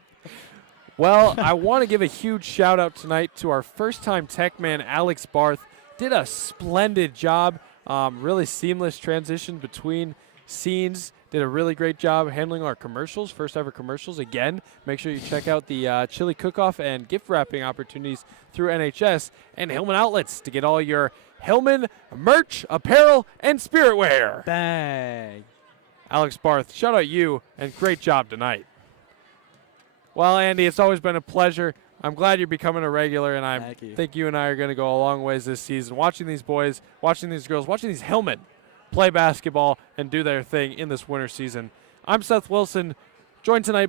Well, I want to give a huge shout out tonight to our first-time tech man, Alex Barth. Did a splendid job. Really seamless transition between scenes. Did a really great job handling our commercials, first ever commercials. Again, make sure you check out the chili cook-off and gift wrapping opportunities through NHS and Hillman Outlets to get all your Hillman merch, apparel, and spirit wear. Bang. Alex Barth, shout out you, and great job tonight. Well, Andy, it's always been a pleasure. I'm glad you're becoming a regular, and I think you and I are going to go a long ways this season. Watching these boys, watching these girls, watching these Hillmen play basketball and do their thing in this winter season. I'm Seth Wilson, joined tonight